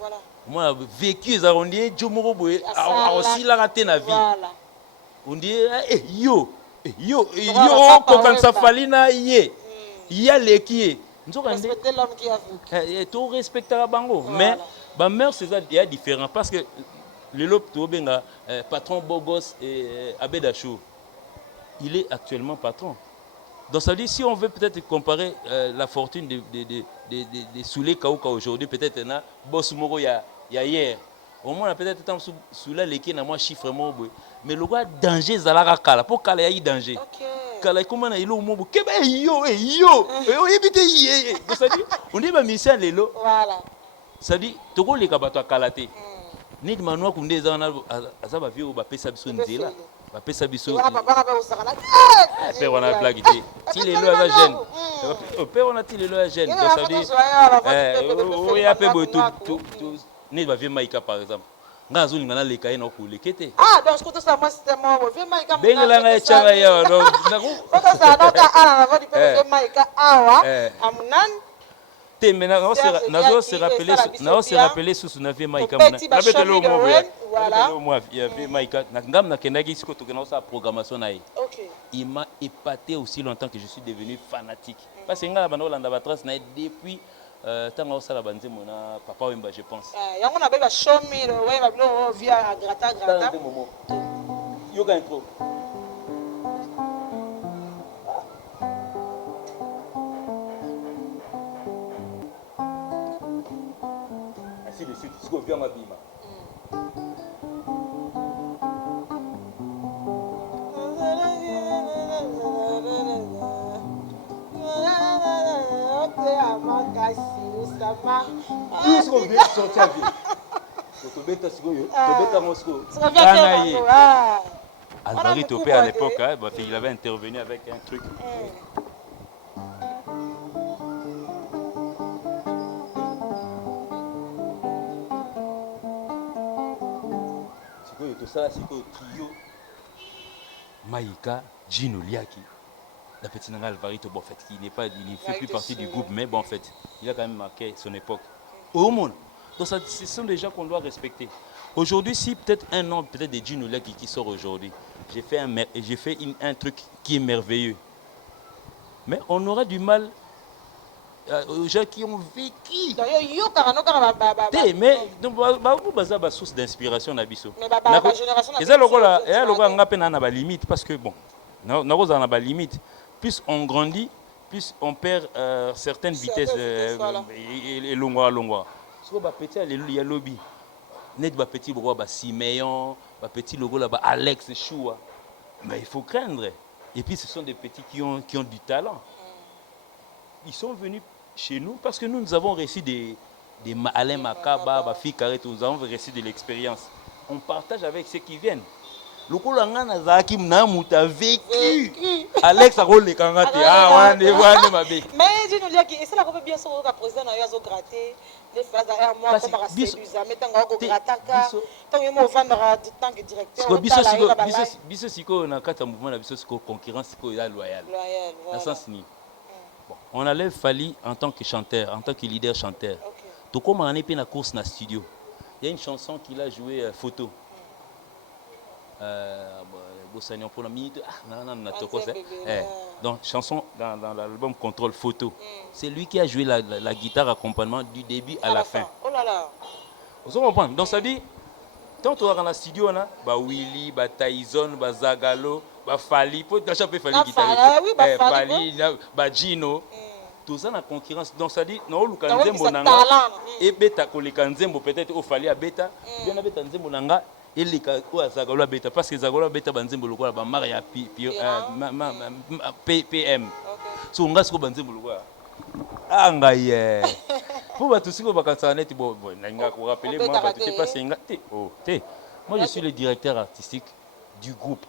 Voilà. Moi, vécu, ils ont dit, aussi la raté la vie. On dit, yo, quand ça fallait na il y a les qui. Respecter l'homme qui a vécu. Tout respecter la bango. Mais, ma mère, c'est ça, il y a différent parce que le lop Tobenga, patron Bogos et Abedachou, il est actuellement patron. Donc ça veut dire si on veut peut-être comparer la fortune de Soulé Kaouka aujourd'hui, peut-être na boss moro il y a hier. Au moins peut-être tant Soula leki na moi chiffre mo mais le gars danger zalaka kala pour kala y danger. Kala comment na ilo mo ke ba yo ebite yi. Donc ça dit on dit ba mission lelo. Voilà. Ça dit toko le kabato kalaté. Ni manwa kunde za na azaba vieux ba pesa biso nzela. Ba pesa biso. Père on a blague ici. Si les lois à jeune. Père on a ti les lois à jeune. Donc ça dit il y a peu tout ni ba vieux maïka par exemple. Ngazo ngana le kaina ko lekete. Ah donc ce que ça moi c'était moi vieux maïka. Bengela nga changa ya donc nako. Parce ça data ala va di vieux maïka awa amunan. Maintenant, on se rappeler sous son avis Maïka. Rappelez-le moi, il y avait Maïka. Ngam na kendaki siko to kena sa programmation naï. il m'a épaté aussi longtemps que je suis devenu fanatique. Parce que nga bando landa batrace na depuis tant ça la banze mona papa Wemba je pense. Yango na beba show me ouais ba bilo via grata. Yoga intro. Ainsi de suite, ce qu'on vient ma bima. Qu'est-ce qu'on vient sortir à vie? Alvaro Topé à l'époque, il avait intervenu avec un truc. Tout ça, c'est que trio Maïka, Gino Liaki, la petite Nanga Alvaro Topé, en fait, il ne fait plus partie du groupe, mais bon, en fait, il a quand même marqué son époque. Au monde. Donc ce sont des gens qu'on doit respecter. Aujourd'hui, si peut-être un nom, peut-être des Gino Liaki qui sort aujourd'hui, j'ai fait un truc qui est merveilleux. Mais on aura du mal aux gens qui ont vécu. Mais c'est une source d'inspiration. Mais la limite parce que bon, nous avons une limite. Plus on grandit, plus on perd certaines vitesses et longueur. Si on petit il y a lobby. Net petit logo Siméon, petit logo là Alex Choua. Mais il faut craindre. Et puis ce sont des petits qui ont du talent. Ils sont venus chez nous parce que nous avons reçu des Alain Makaba, Fille Carrette, nous avons reçu de l'expérience. On partage avec ceux qui viennent. Le Kolanga Nazaki Mnamuta vécu. Alex a roulé quand on a dit mais dis-nous que c'est la bien sûr que le président a gratté les phrases derrière moi comme à Séduza mettant au grataka tant que moi vendra du tant que directeur biso siko na kata mouvement na biso siko concurrence siko ya loyal dans sens ni bon on allait Fally en tant que chanteur en tant que leader chanteur tout comme on est puis na course na studio il y a une chanson qu'il a joué photo pour la minute donc chanson dans l'album Contrôle Photo c'est lui qui a joué la guitare accompagnement du début à la fin. Oh là là vous comprenez donc ça dit tant on est dans la studio là Willy Tyson Zagalo Fally pour déjà peut Fally guitare Fally Gino tout ça la concurrence donc ça dit non le kanzembo nanga et beta ko le kanzembo peut-être au Fally à beta bien beta nzembo nanga et les cas où Zagalo beta parce que Zagalo beta banzembo lokola ba maria PM so nga siko banzembo lokola anga ye pour ba tous ko ba kansanet bo nga ko rappeler moi ba tout pas singa moi je suis le directeur artistique du groupe.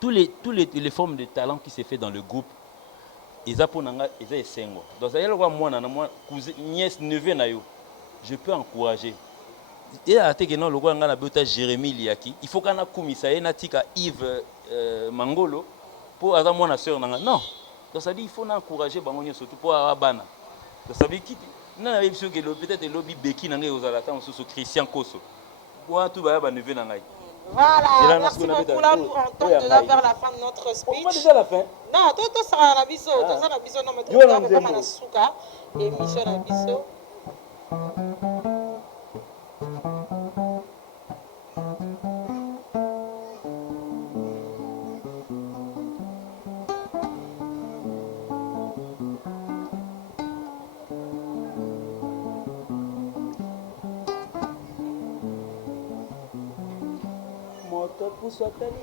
Tous les formes de talent qui se fait dans le groupe ils a pour nanga ils a sengo donc ça y est moi na moi cousin nièce neveu na yo je peux encourager. Et à Tegeno, le roi a besoin Jérémy Liaki. Il faut qu'on a commis ça. Il y a Yves Mangolo pour avoir mon soeur. Non. Donc ça dit il faut encourager Bangonio surtout pour Abana. Donc ça veut dire non avait sûr que peut-être le lobby Beki n'angé aux alatans sur Christian Koso. Pour tout va neveu n'angé. Voilà. Merci beaucoup là nous on tente de la vers la fin de notre speech. On déjà la fin. Non, toi ça a la biso, toi ça la biso non mais toi comme on a souka émission la biso.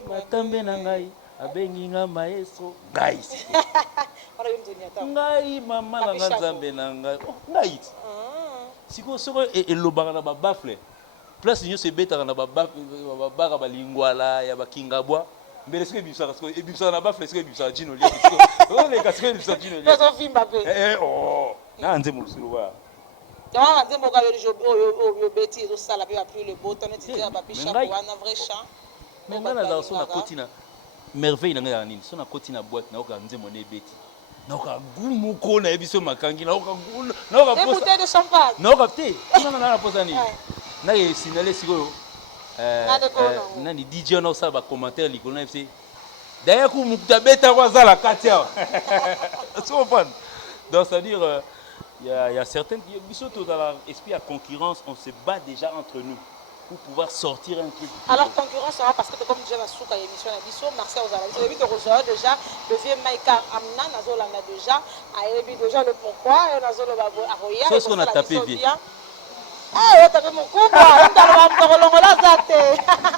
Matambe na ngai abengi nga maestro guys ngai mama na nga nzambe na ngai ngai siko soko elobaka na babafle place nyonso ebetaka na babaka balingwala ya bakingabwa mbele siko ebibisaka na bafle siko ebibisaka Gino Liaki siko ebibisaka Gino Liaki na nzembo lusulu ba donc nzembo ka yo beti ezosala mpe bapris le beau temps neti bapisha wana vrai chant mais nga nazala so na koti na merveille na ngai ya nini so na koti na boîte nayoka nzembo na ebeti nayoka gumoko na yebi so makangi nayoka bouteille de champagne nayoka te na posa nini naye signale sikoyo nani DJ na osala bacommentaire likolo na fc D'ailleurs, quand vous avez la Katia. Tu comprends? Donc, c'est-à-dire, il y a certaines. Surtout dans l'esprit à concurrence, on se bat déjà entre nous pour pouvoir sortir un truc. Alors, concurrence, parce que comme déjà, la souka émission, merci aux amis. Vous avez vu que déjà, le vieux Maïka Amna, Nazolanda déjà, a émis déjà le pourquoi, et Nazolo Babo Aroya. C'est ce qu'on a tapé vite. Ah, t'as fait mon coup,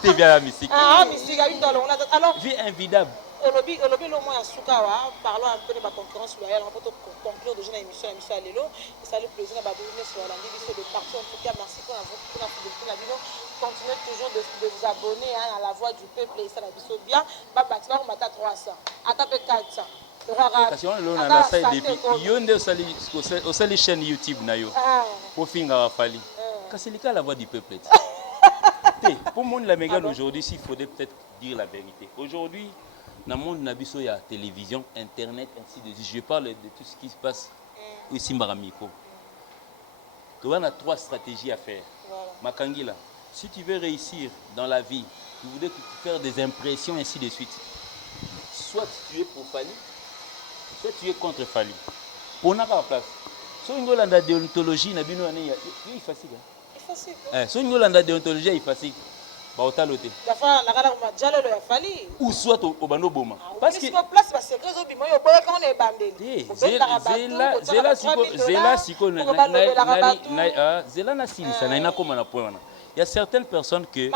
c'est bien la musique. Ah, musique, alors, vie invidable. Olobi le moins à Soukawa, parlons un peu de la concurrence loyale, on peut conclure déjà l'émission à Lelo. Et ça le plaisir d'avoir sur la vidéo de partout. En tout cas, merci pour la vidéo. Continuez toujours de vous abonner à la voix du peuple et ça la vidéo bien. Bâtiment, on m'a 300. Attaque 400. Parce que on a ça depuis. Il y a une chaîne YouTube pour finir Fali. C'est le cas la voix du peuple. Pour le monde la méga aujourd'hui, il faudrait peut-être dire la vérité. Aujourd'hui, dans le monde, il y a télévision, internet, ainsi de suite. Je parle de tout ce qui se passe ici, Maramiko. On a 3 stratégies à faire. Makangila, si tu veux réussir dans la vie, tu voudrais faire des impressions, ainsi de suite. Soit tu es pour Fali, soit tu es contre Fali. Pour n'a pas place. Si on a la déontologie, il est facile. Si on a la déontologie, il est facile. Ou soit au bando boma. Parce que il y a certaines personnes que il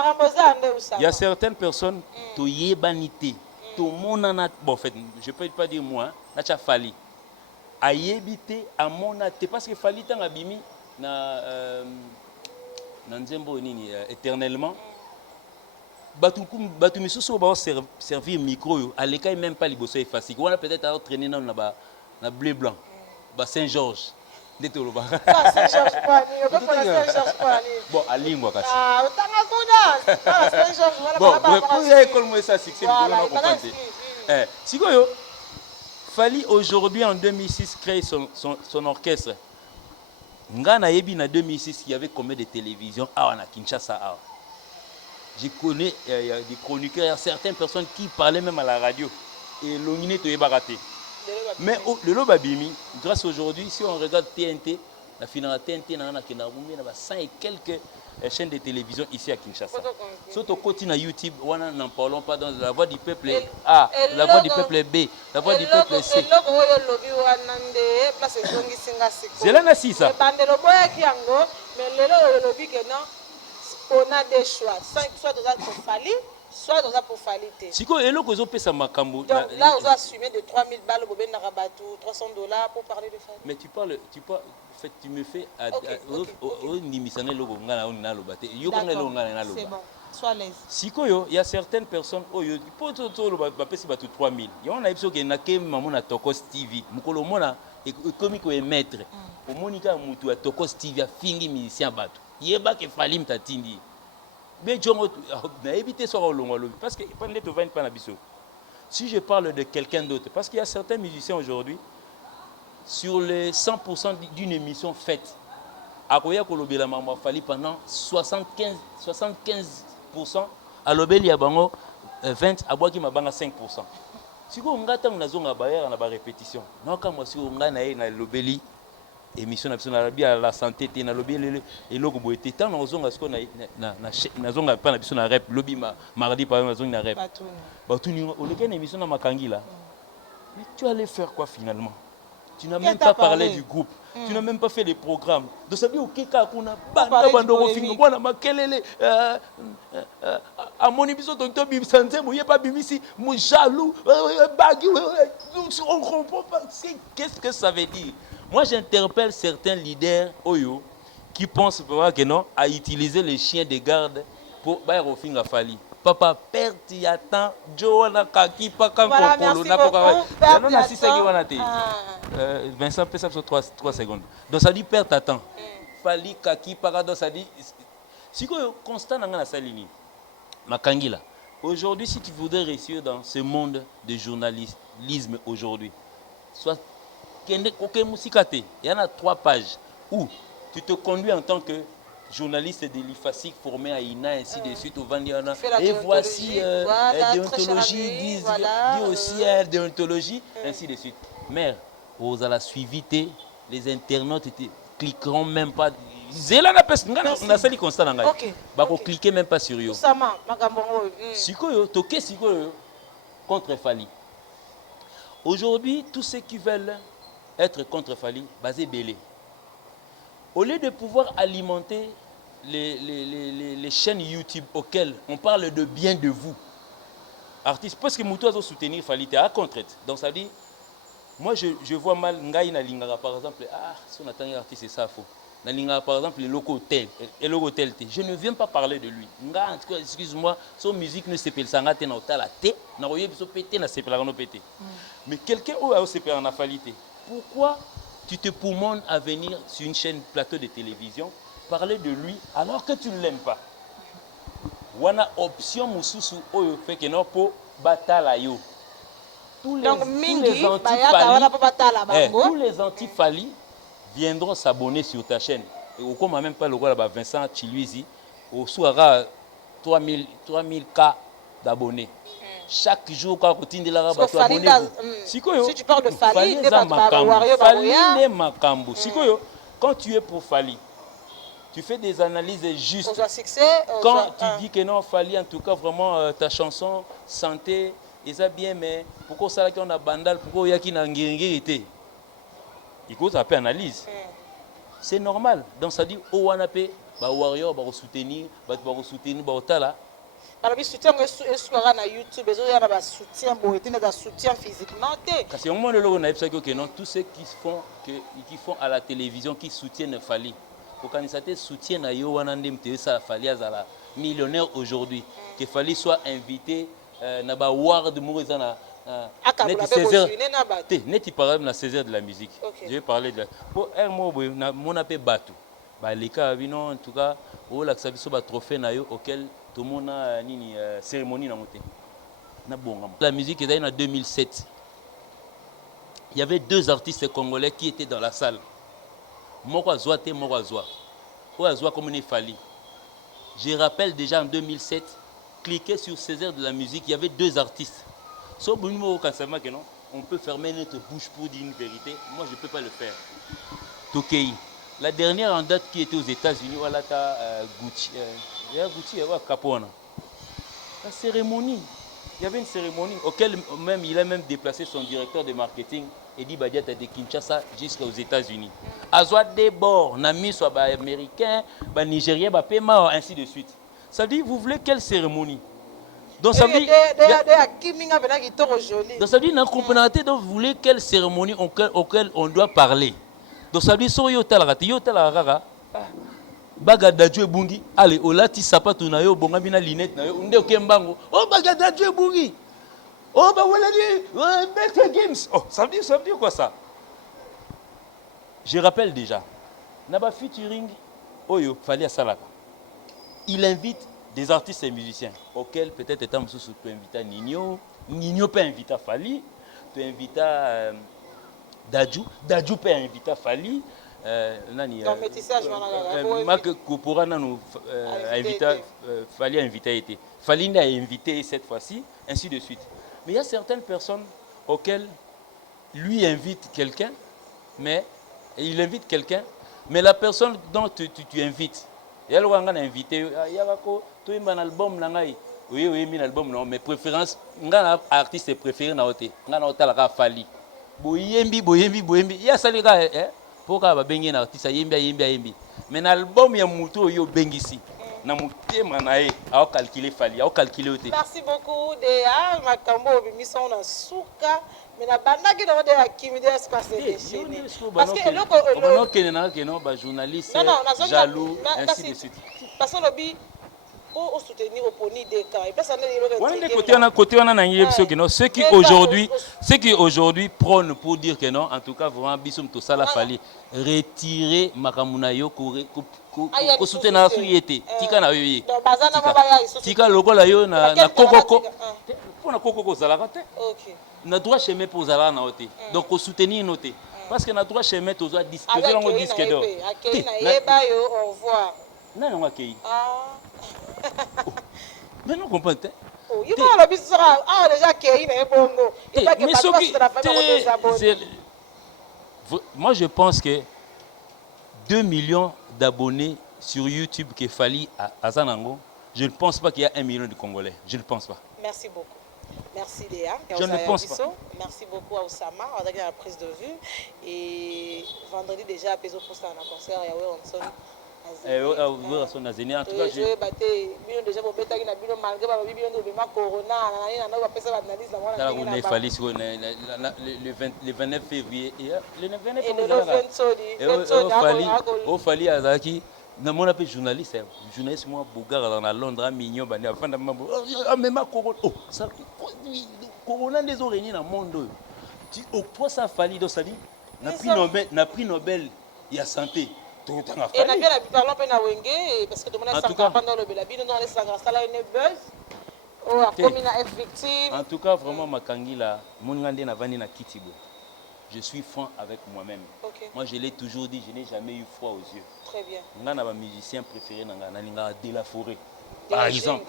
y a certaines personnes to yebanité to monana bon en fait je peux pas dire moi na cha fali a yebité a monate parce que fali tant abimi na nzembo nini éternellement. Batu misusu ba servir micro yo aleka même pas liboso e facile. On a peut-être à traîner dans na bleu blanc. Ba Saint-Georges. Ndetolo ba. Saint-Georges pas ni, Saint-Georges pas ni. Bon, à lingua kasi. Ah, utanga kuna. Saint-Georges voilà bon, pour y école moi ça succès vous pas comprendre. Sikoyo Fali aujourd'hui en 2006 créer son orchestre. Ngana yebi na 2006 il y avait combien de télévisions à Kinshasa. Je connais il y a des chroniqueurs, il y a certaines personnes qui parlaient même à la radio. Et l'ongine te baraté. Mais le Lobabimi, grâce aujourd'hui, si on regarde TNT, la finale TNT, il y a 100 et quelques chaînes de télévision ici à Kinshasa. Surtout continue à YouTube, on n'en parlons pas dans la voix du peuple A, la voix du peuple B, la voix du peuple C. C'est là aussi ça. On a des choix, soit pour Fali, soit pour Falité. Si ça makambo. Donc là, on doit assumer de 3000 balles au $300 pour parler de Fali. Mais tu parles, en fait, tu me fais c'est bon, sois à l'aise. Si il y a certaines personnes, il faut que 3000. Il y a un épisode qui est na Tokos TV. Mukolo mona comme ko maître. Au Monica Mutu à Tokos TV a fini musicien bateau. Yeba ke Fali mtatindi. Mais na éviter ça au long parce que pendant te 20 pas na biso. Si je parle de quelqu'un d'autre parce qu'il y a certains musiciens aujourd'hui sur les 100% d'une émission faite akoya ko lobela mama Fali pendant 75% à lobeli ya bango 20 abwaki mabanga 5%. Siko ngata ngazonga bayera na ba répétition. Noka moi si ngana na lobeli émission na la santé te na lobby eloko boete tant nazonga siko na nazonga pa na biso na rep lobby mardi par exemple nazonga na rep batuni oleka na émission na Makangila. Mais tu allais faire quoi finalement? Tu n'as même pas parlé du groupe. Tu n'as même pas fait les programmes. Donc ça veut dire okeka kuna bando kofinga bwana makelele amoni biso tonto bimsanze moye pas bimisi mo jaloux bagi on comprend pas qu'est-ce que ça veut dire. Moi, j'interpelle certains leaders Oyo qui pensent que non à utiliser les chiens de garde pour faire Fali. Papa, perte y attend Joana Kaki Pakan Kokolo na Kokara. Non, non, si c'est qui va Vincent, peut ça 3 secondes. Donc ça dit perte attend. Fali Kaki Pakan, ça dit si que constant dans la saline. Makangila. Aujourd'hui, si tu voudrais réussir dans ce monde de journalisme aujourd'hui, soit il y en a 3 pages où tu te conduis en tant que journaliste de l'IFASIC formé à INA, ainsi de suite, au Vandiana. Et voici voilà, déontologie, dit aussi déontologie, ainsi de suite. Mère, vous avez suivi, les internautes cliqueront même pas. Zela na pes na sali constat na ngai. OK. Ba ko cliquer même pas sur yo. Sama makambongo. Sikoyo, toke sikoyo contre Fali. Aujourd'hui, tous ceux qui veulent être contre Fali, basé belé. Au lieu de pouvoir alimenter les chaînes YouTube auxquelles on parle de bien de vous, artistes, parce que Moutou a soutenir Fali, tu es à contre. Donc ça dit, moi je vois mal Ngaï na Lingara par exemple, si on attend un artiste, c'est ça faux. Na Lingara par exemple, le logo tel, et le logo tel, je ne viens pas parler de lui. Nga, en tout cas, excuse-moi, son musique ne s'appelle Sangate na otala te, na roye biso pété na s'appelle no pété. Mais quelqu'un où a s'appelle en afalité. Pourquoi tu te poumonnes à venir sur une chaîne plateau de télévision parler de lui alors que tu ne l'aimes pas? Wana option mususu oyo fait que non pour batala yo. Tous les anti-Fali viendront s'abonner sur ta chaîne. Et au comme même pas le roi Vincent Chiluizi, au soir 3000 cas d'abonnés. Chaque jour quand tu dis là si tu parles de Fali, quand tu es pour Fali, tu fais des analyses justes. Quand tu dis que non, Fali, en tout cas, vraiment, ta chanson, santé, et ça bien, mais pourquoi ça qu'on a bandal, pourquoi il y a qui n'a ngiringirité? Il faut ça analyse. C'est normal. Donc ça dit, oh, on a fait, bah warrior, bah soutenir, bah soutenir, bah otala. Alors, le soutien na YouTube, il y a un soutien physiquement. Parce qu'au moment où on a que non, tous ceux qui font à la télévision, qui soutiennent Fali, pour qu'on soutienne à Yohanandem, ça Fali à millionnaire aujourd'hui, que Fali soit invité na ba award Mourizana. Net parle na 16h de la musique. Je vais parler de pour un mot mon appel Batu. Bah les cas en tout cas, au la sabiso ba trophée na yo auquel tout le monde a une cérémonie dans la musique est en 2007. Il y avait deux artistes congolais qui étaient dans la salle. Moko Zoate, Moko Zoa. Moko Zoa comme il fallait. Je rappelle déjà en 2007, cliquez sur Césaire de la musique, il y avait deux artistes. Sauf que non, on peut fermer notre bouche pour dire une vérité. Moi, je ne peux pas le faire. Tokei. La dernière en date qui était aux États-Unis, voilà, Gucci. Gucci, Capone. La cérémonie. Il y avait une cérémonie auquel même il a même déplacé son directeur de marketing, Eddie Badiata de Kinshasa, jusqu'aux États-Unis. Azwa Debord, Nami soit américain, Nigérien, Pema, ainsi de suite. Ça dit, vous voulez quelle cérémonie? Donc ça veut dire, donc vous voulez quelle cérémonie auquel on doit parler? Donc ça veut dire, soyo talara, bagada Dieu bungi, allez, olati sapato na yo, bonga bina linette na yo, unde okembango, oh bagada Dieu bungi, oh bah voilà dit, Better Games, oh ça veut dire quoi ça? Je rappelle déjà, naba featuring, oyo, fallait à Salaka. Il invite des artistes et musiciens, auxquels peut-être étant sous peut inviter Nino, Nino peut inviter Fali, peut inviter Dadju peut inviter Fali, Marc Koupora nous Fali a invité. Fali n'a invité cette fois-ci, ainsi de suite. Mais il y a certaines personnes auxquelles lui invite quelqu'un, mais il invite quelqu'un, mais la personne dont tu invites, il y a un invité, il y a un album, oui, un album, non, mais préférence, un artiste préféré, il y a Fali. Boyembi, il y a ça les gars, pourquoi va bengi un artiste, yembi. Mais l'album, il y a Moutou, il y a Bengisi. Na mutema nae a calculer Fali, a calculer ote. Merci beaucoup de makambo bimisa na suka mais na bandaki na de akimide espace déchaîné. Parce que non ba journaliste jaloux ainsi de suite. Parce que lobby pour soutenir oponi des cas et personne ne côté on a na ceux qui aujourd'hui prônent pour dire que non en tout cas vraiment bisum to sala Fali retirer makamuna yo ko soutenir su yete tika na yo yi tika lokola yo na kokoko pour na kokoko zalaka te na droit chemin pour zala na ote donc ko soutenir noté parce que na droit chemin to zo disque d'or na yeba yo au revoir Non, non, ok. Ah. Mais non, comprends. Oh, il va la bise ah déjà qu'il est bongo. Il va que Mais moi, je pense que 2 millions d'abonnés sur YouTube qu'il fallait à Zanango, je ne pense pas qu'il y a 1 million de Congolais. Je ne pense pas. Merci beaucoup. Merci Léa. Je ne pense pas. Merci beaucoup à Oussama. On a la prise de vue. Et vendredi déjà, à Peso Posta, on a un concert à Weronson. En tout cas, je vais déjà pour péter malgré ma corona. Le 29 février. Le 29 février. Azaki. Mon appel journaliste, journaliste moi Bougar dans Londres, mignon, bandi avant de même corona. Oh, ça corona des oreilles dans le monde. Au point ça fallait donc ça dit, n'a prix Nobel il y a santé. Et on a bien parlé pendant Wenge parce que tout le monde a sangra pendant le belabino dans les sangra ça là une buzz. Oh, comme une F victime. En tout cas vraiment Makangi là, mon ngande na vandi na Kitibo. Je suis franc avec moi-même. Okay. Moi, je l'ai toujours dit, je n'ai jamais eu froid aux yeux. Très bien. Je suis un musicien préféré, de la forêt. Par exemple,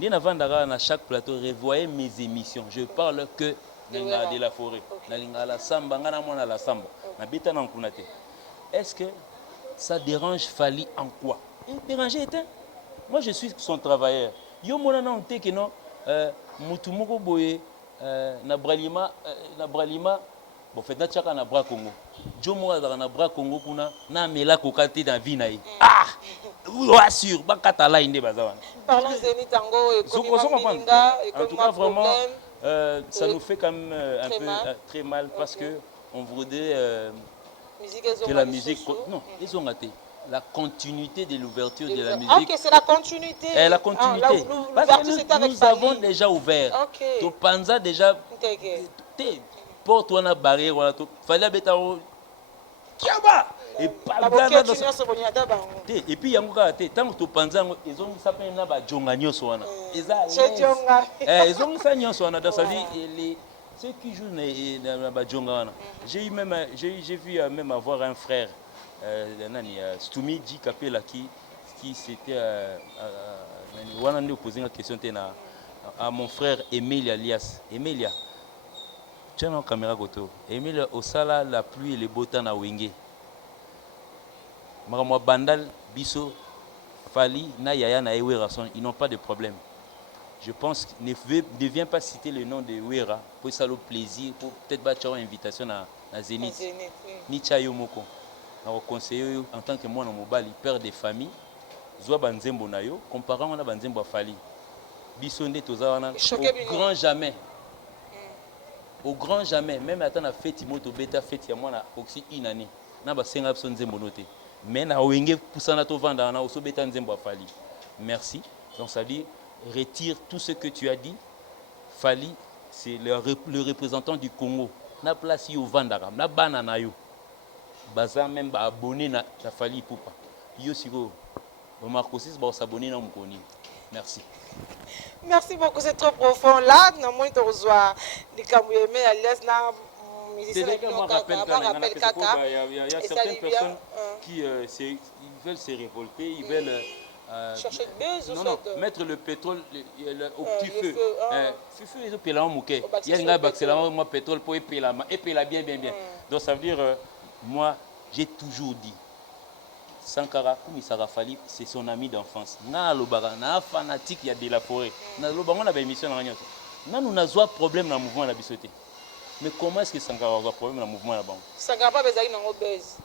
à chaque plateau, revoyez mes émissions. Je parle que de la forêt. La samba, la samba. Est-ce que ça dérange Fally en quoi? Déranger était. Moi, je suis son travailleur. Yo mona na onte que non, mutumoko boye, na bralima. Bon, fait natchaka na bras Congo. Jomo na bras Congo kuna na mela kokati na vie na ye. Ah! Assure, ba katala inde bazawana. Parlons zénith tango et comme en tout cas vraiment ça nous fait quand même un peu très mal parce que on voudrait que la musique non, ils ont raté. La continuité de l'ouverture de la musique. Ok, c'est la continuité. La continuité. Parce que nous avons déjà ouvert. Ok. To Panza déjà. Porte on a barré, on fallait bêta Kiaba et et puis yangoka te tant que panza ils ont s'appelle na ba jonga nyoso wana ils ont ça nyoso wana dans sa vie les ceux qui jouent na ba jonga wana j'ai vu même avoir un frère nani Stumi Di Kapela qui c'était wana ndio poser une question tena à mon frère Emilia alias Emilia. Tiens la caméra goto. Emile Osala la pluie et le beau temps à Wenge. Maramwa Bandal, Bisso, Fally, na Yaya na Ewerason, ils n'ont pas de problème. Je pense qu'il ne vient pas citer le nom de Wera pour ça le plaisir, pour peut-être battre une invitation à Zénith. Ni Chayo Moko. On conseille en tant que moi dans Mobali, père de famille, Zoa Banzembo Nayo, comparant à Banzembo à Fally. Bisso nde tozawana au grand jamais. Au grand jamais, même à la fête, bêta fête, il y a moi aussi une année. Na ba senga son nzembo noté. Mais na wenge poussana to vanda na oso bêta nzembo Fally. Merci. Donc ça dit retire tout ce que tu as dit. Fally, c'est le représentant du Congo. Na place yo vandara, na banana yo. Baza même ba abonné na Fally Poupa. Yo siko. Ba Marcosis ba s'abonner na mukoni. Merci. Merci beaucoup, c'est trop profond. Là, nous avons des camouillés, alias, il y a certaines personnes qui veulent se révolter, ils veulent chercher de buzz, non, mettre le pétrole au petit feu. Feu, ils ont payé la mouquet. Il y a un gars pétrole pour épeler bien. Donc ça veut dire, moi, j'ai toujours dit, Sankara, comme il s'est Fally, c'est son ami d'enfance. Na lobara, na fanatique, il y a de la forêt. Na lobara, on a une émission dans la nous avons un problème dans le mouvement de la bisoté. Mais comment est-ce que Sankara a un problème dans le mouvement là-bas? Sankara pas besoin d'un buzz.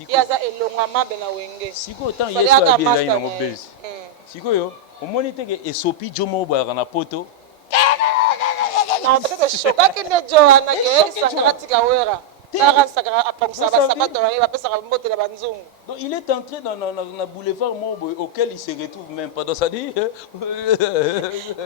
Il y a ça et l'ongama benawenge. Si quoi autant il y a ça besoin d'un buzz. Si quoi yo, au moins il était esopi jomo ba na poto. Non, c'est choquant que ne Johanna que Sankara tikawera. Donc il est entré dans le boulevard auquel il ne se retrouve même pas. Donc ça dit.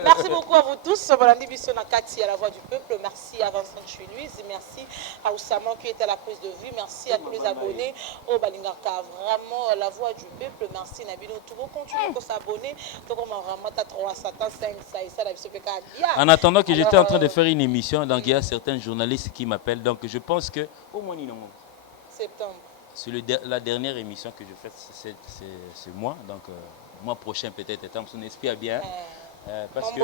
Merci beaucoup à vous tous. Voilà, Kati à la Voix du Peuple. Merci à Vincent Chulouise. Merci à Oussama qui était à la prise de vue. Merci à tous les abonnés au Balingarka. Vraiment la Voix du Peuple. Merci Nabino. Tout le monde continue pour s'abonner. En attendant que j'étais en train de faire une émission, donc il y a certains journalistes qui m'appellent. Donc je pense que au moins septembre. c'est la dernière émission que je fais ce mois. Donc, mois prochain peut-être. On espère bien. Parce qu'il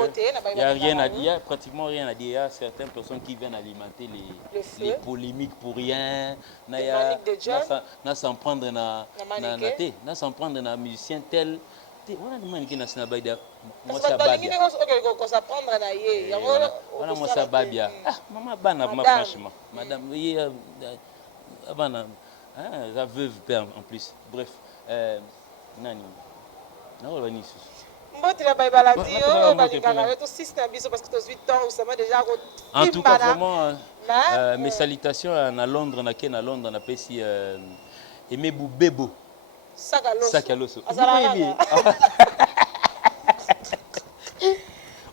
n'y a rien à dire, y a pratiquement rien à dire. Il y a certaines personnes qui viennent alimenter les polémiques pour rien. N'a s'en prendre n'a s'en prendre na musicien tel. On a demandé qu'il n'a pas de moi ça babia. On a moi ça babia. Ah maman bana franchement. Madame la veuve père en plus. Bref, nani. Non on en tout cas, vraiment, mes salutations à Londres, à Londres, on a ici Aimé Boubebo. Sakaloso.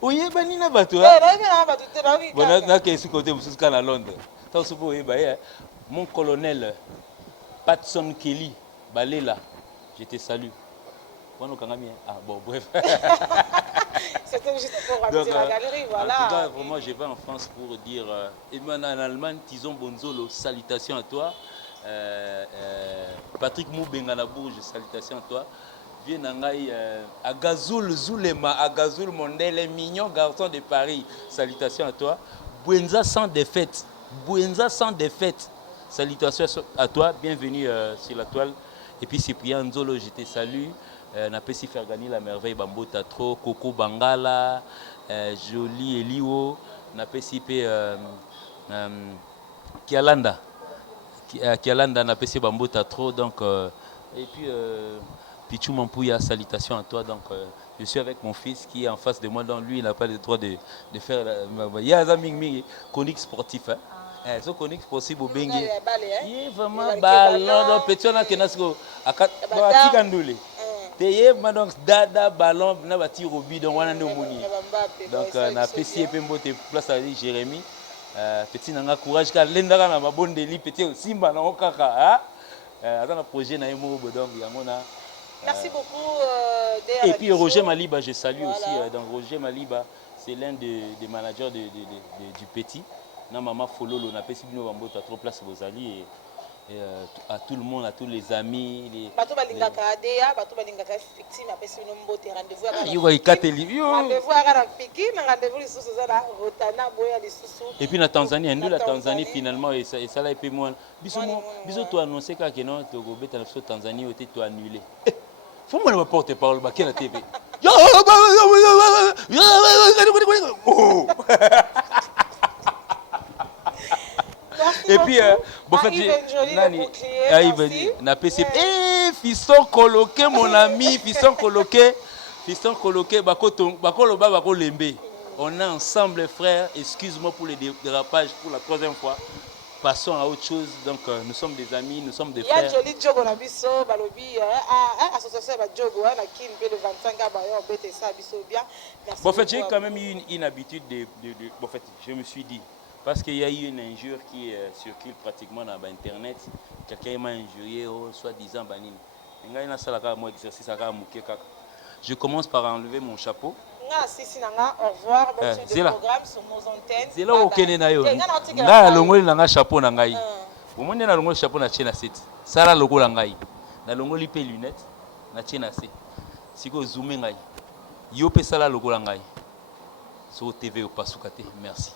Oui, Banina Batou. Mon colonel Patson Kelly, Balela, je te salue. Ah bon, bref. C'était juste pour amuser la galerie, voilà. En tout cas, vraiment, je vais en France pour dire, en Allemagne, Tison Bonzolo, salutations à toi. Patrick Moubenga Nabourge, salutations à toi. Viens à Gazoul Zoulema, à Gazoul Mondel, mignon garçon de Paris, salutations à toi. Buenza sans défaite, Buenza sans défaite, salutations à toi. Bienvenue sur la toile. Et puis Cyprien Nzolo, je te salue. Na pesi faire gagner la merveille Bambota trop Coco Bangala Jolie Eliwo na pesi pe Kialanda na pesi Bambota trop donc et puis Pichou Mampouya, salutations à toi donc je suis avec mon fils qui est en face de moi donc lui il n'a pas le droit de faire il y a un conique sportif hein. So conique sportif au bengue il est vraiment ballon donc petit on a kenasko atikandule Teye donc dada ballon na bati robi donc wana ndo moni donc na pesi pe mbote place à Jérémy petit nanga courage ka lendaka na mabondeli petit simba na okaka hein dans le projet na emo donc yangona merci beaucoup et puis Roger Maliba je salue aussi donc Roger Maliba c'est l'un des managers du petit na maman Fololo na pesi bino bambota trop place vos alliés et à tout le monde, à tous les amis. Rendez-vous et puis la Tanzanie, la Tanzanie finalement, et ça là, et puis moi, bisous toi annoncé que non, tu vas en Tanzanie, tu es annulé. Faut moi le porte-parole, bah quelle TV. Et puis, bon, fiston coloqué, mon ami, fiston coloqué, on est ensemble, frères. Excuse-moi pour les dérapages pour la troisième fois. Passons à autre chose. Donc, nous sommes des amis, nous sommes des frères. Bon, en fait, j'ai quand même eu une habitude bon, en fait, je me suis dit. Parce qu'il y a eu une injure qui circule pratiquement dans Internet. Quelqu'un m'a injurié, soi-disant, je commence par enlever mon chapeau. Au revoir, bonne suite de programme sur nos antennes. C'est là où je suis là. Je suis chapeau. Je suis chapeau na chena set. Ça là logo la ngai. Na longo lipe lunettes na chena set. Siko zoomé ngai. Yo pe ça là logo la ngai. Sur TV au Pasukate. Merci.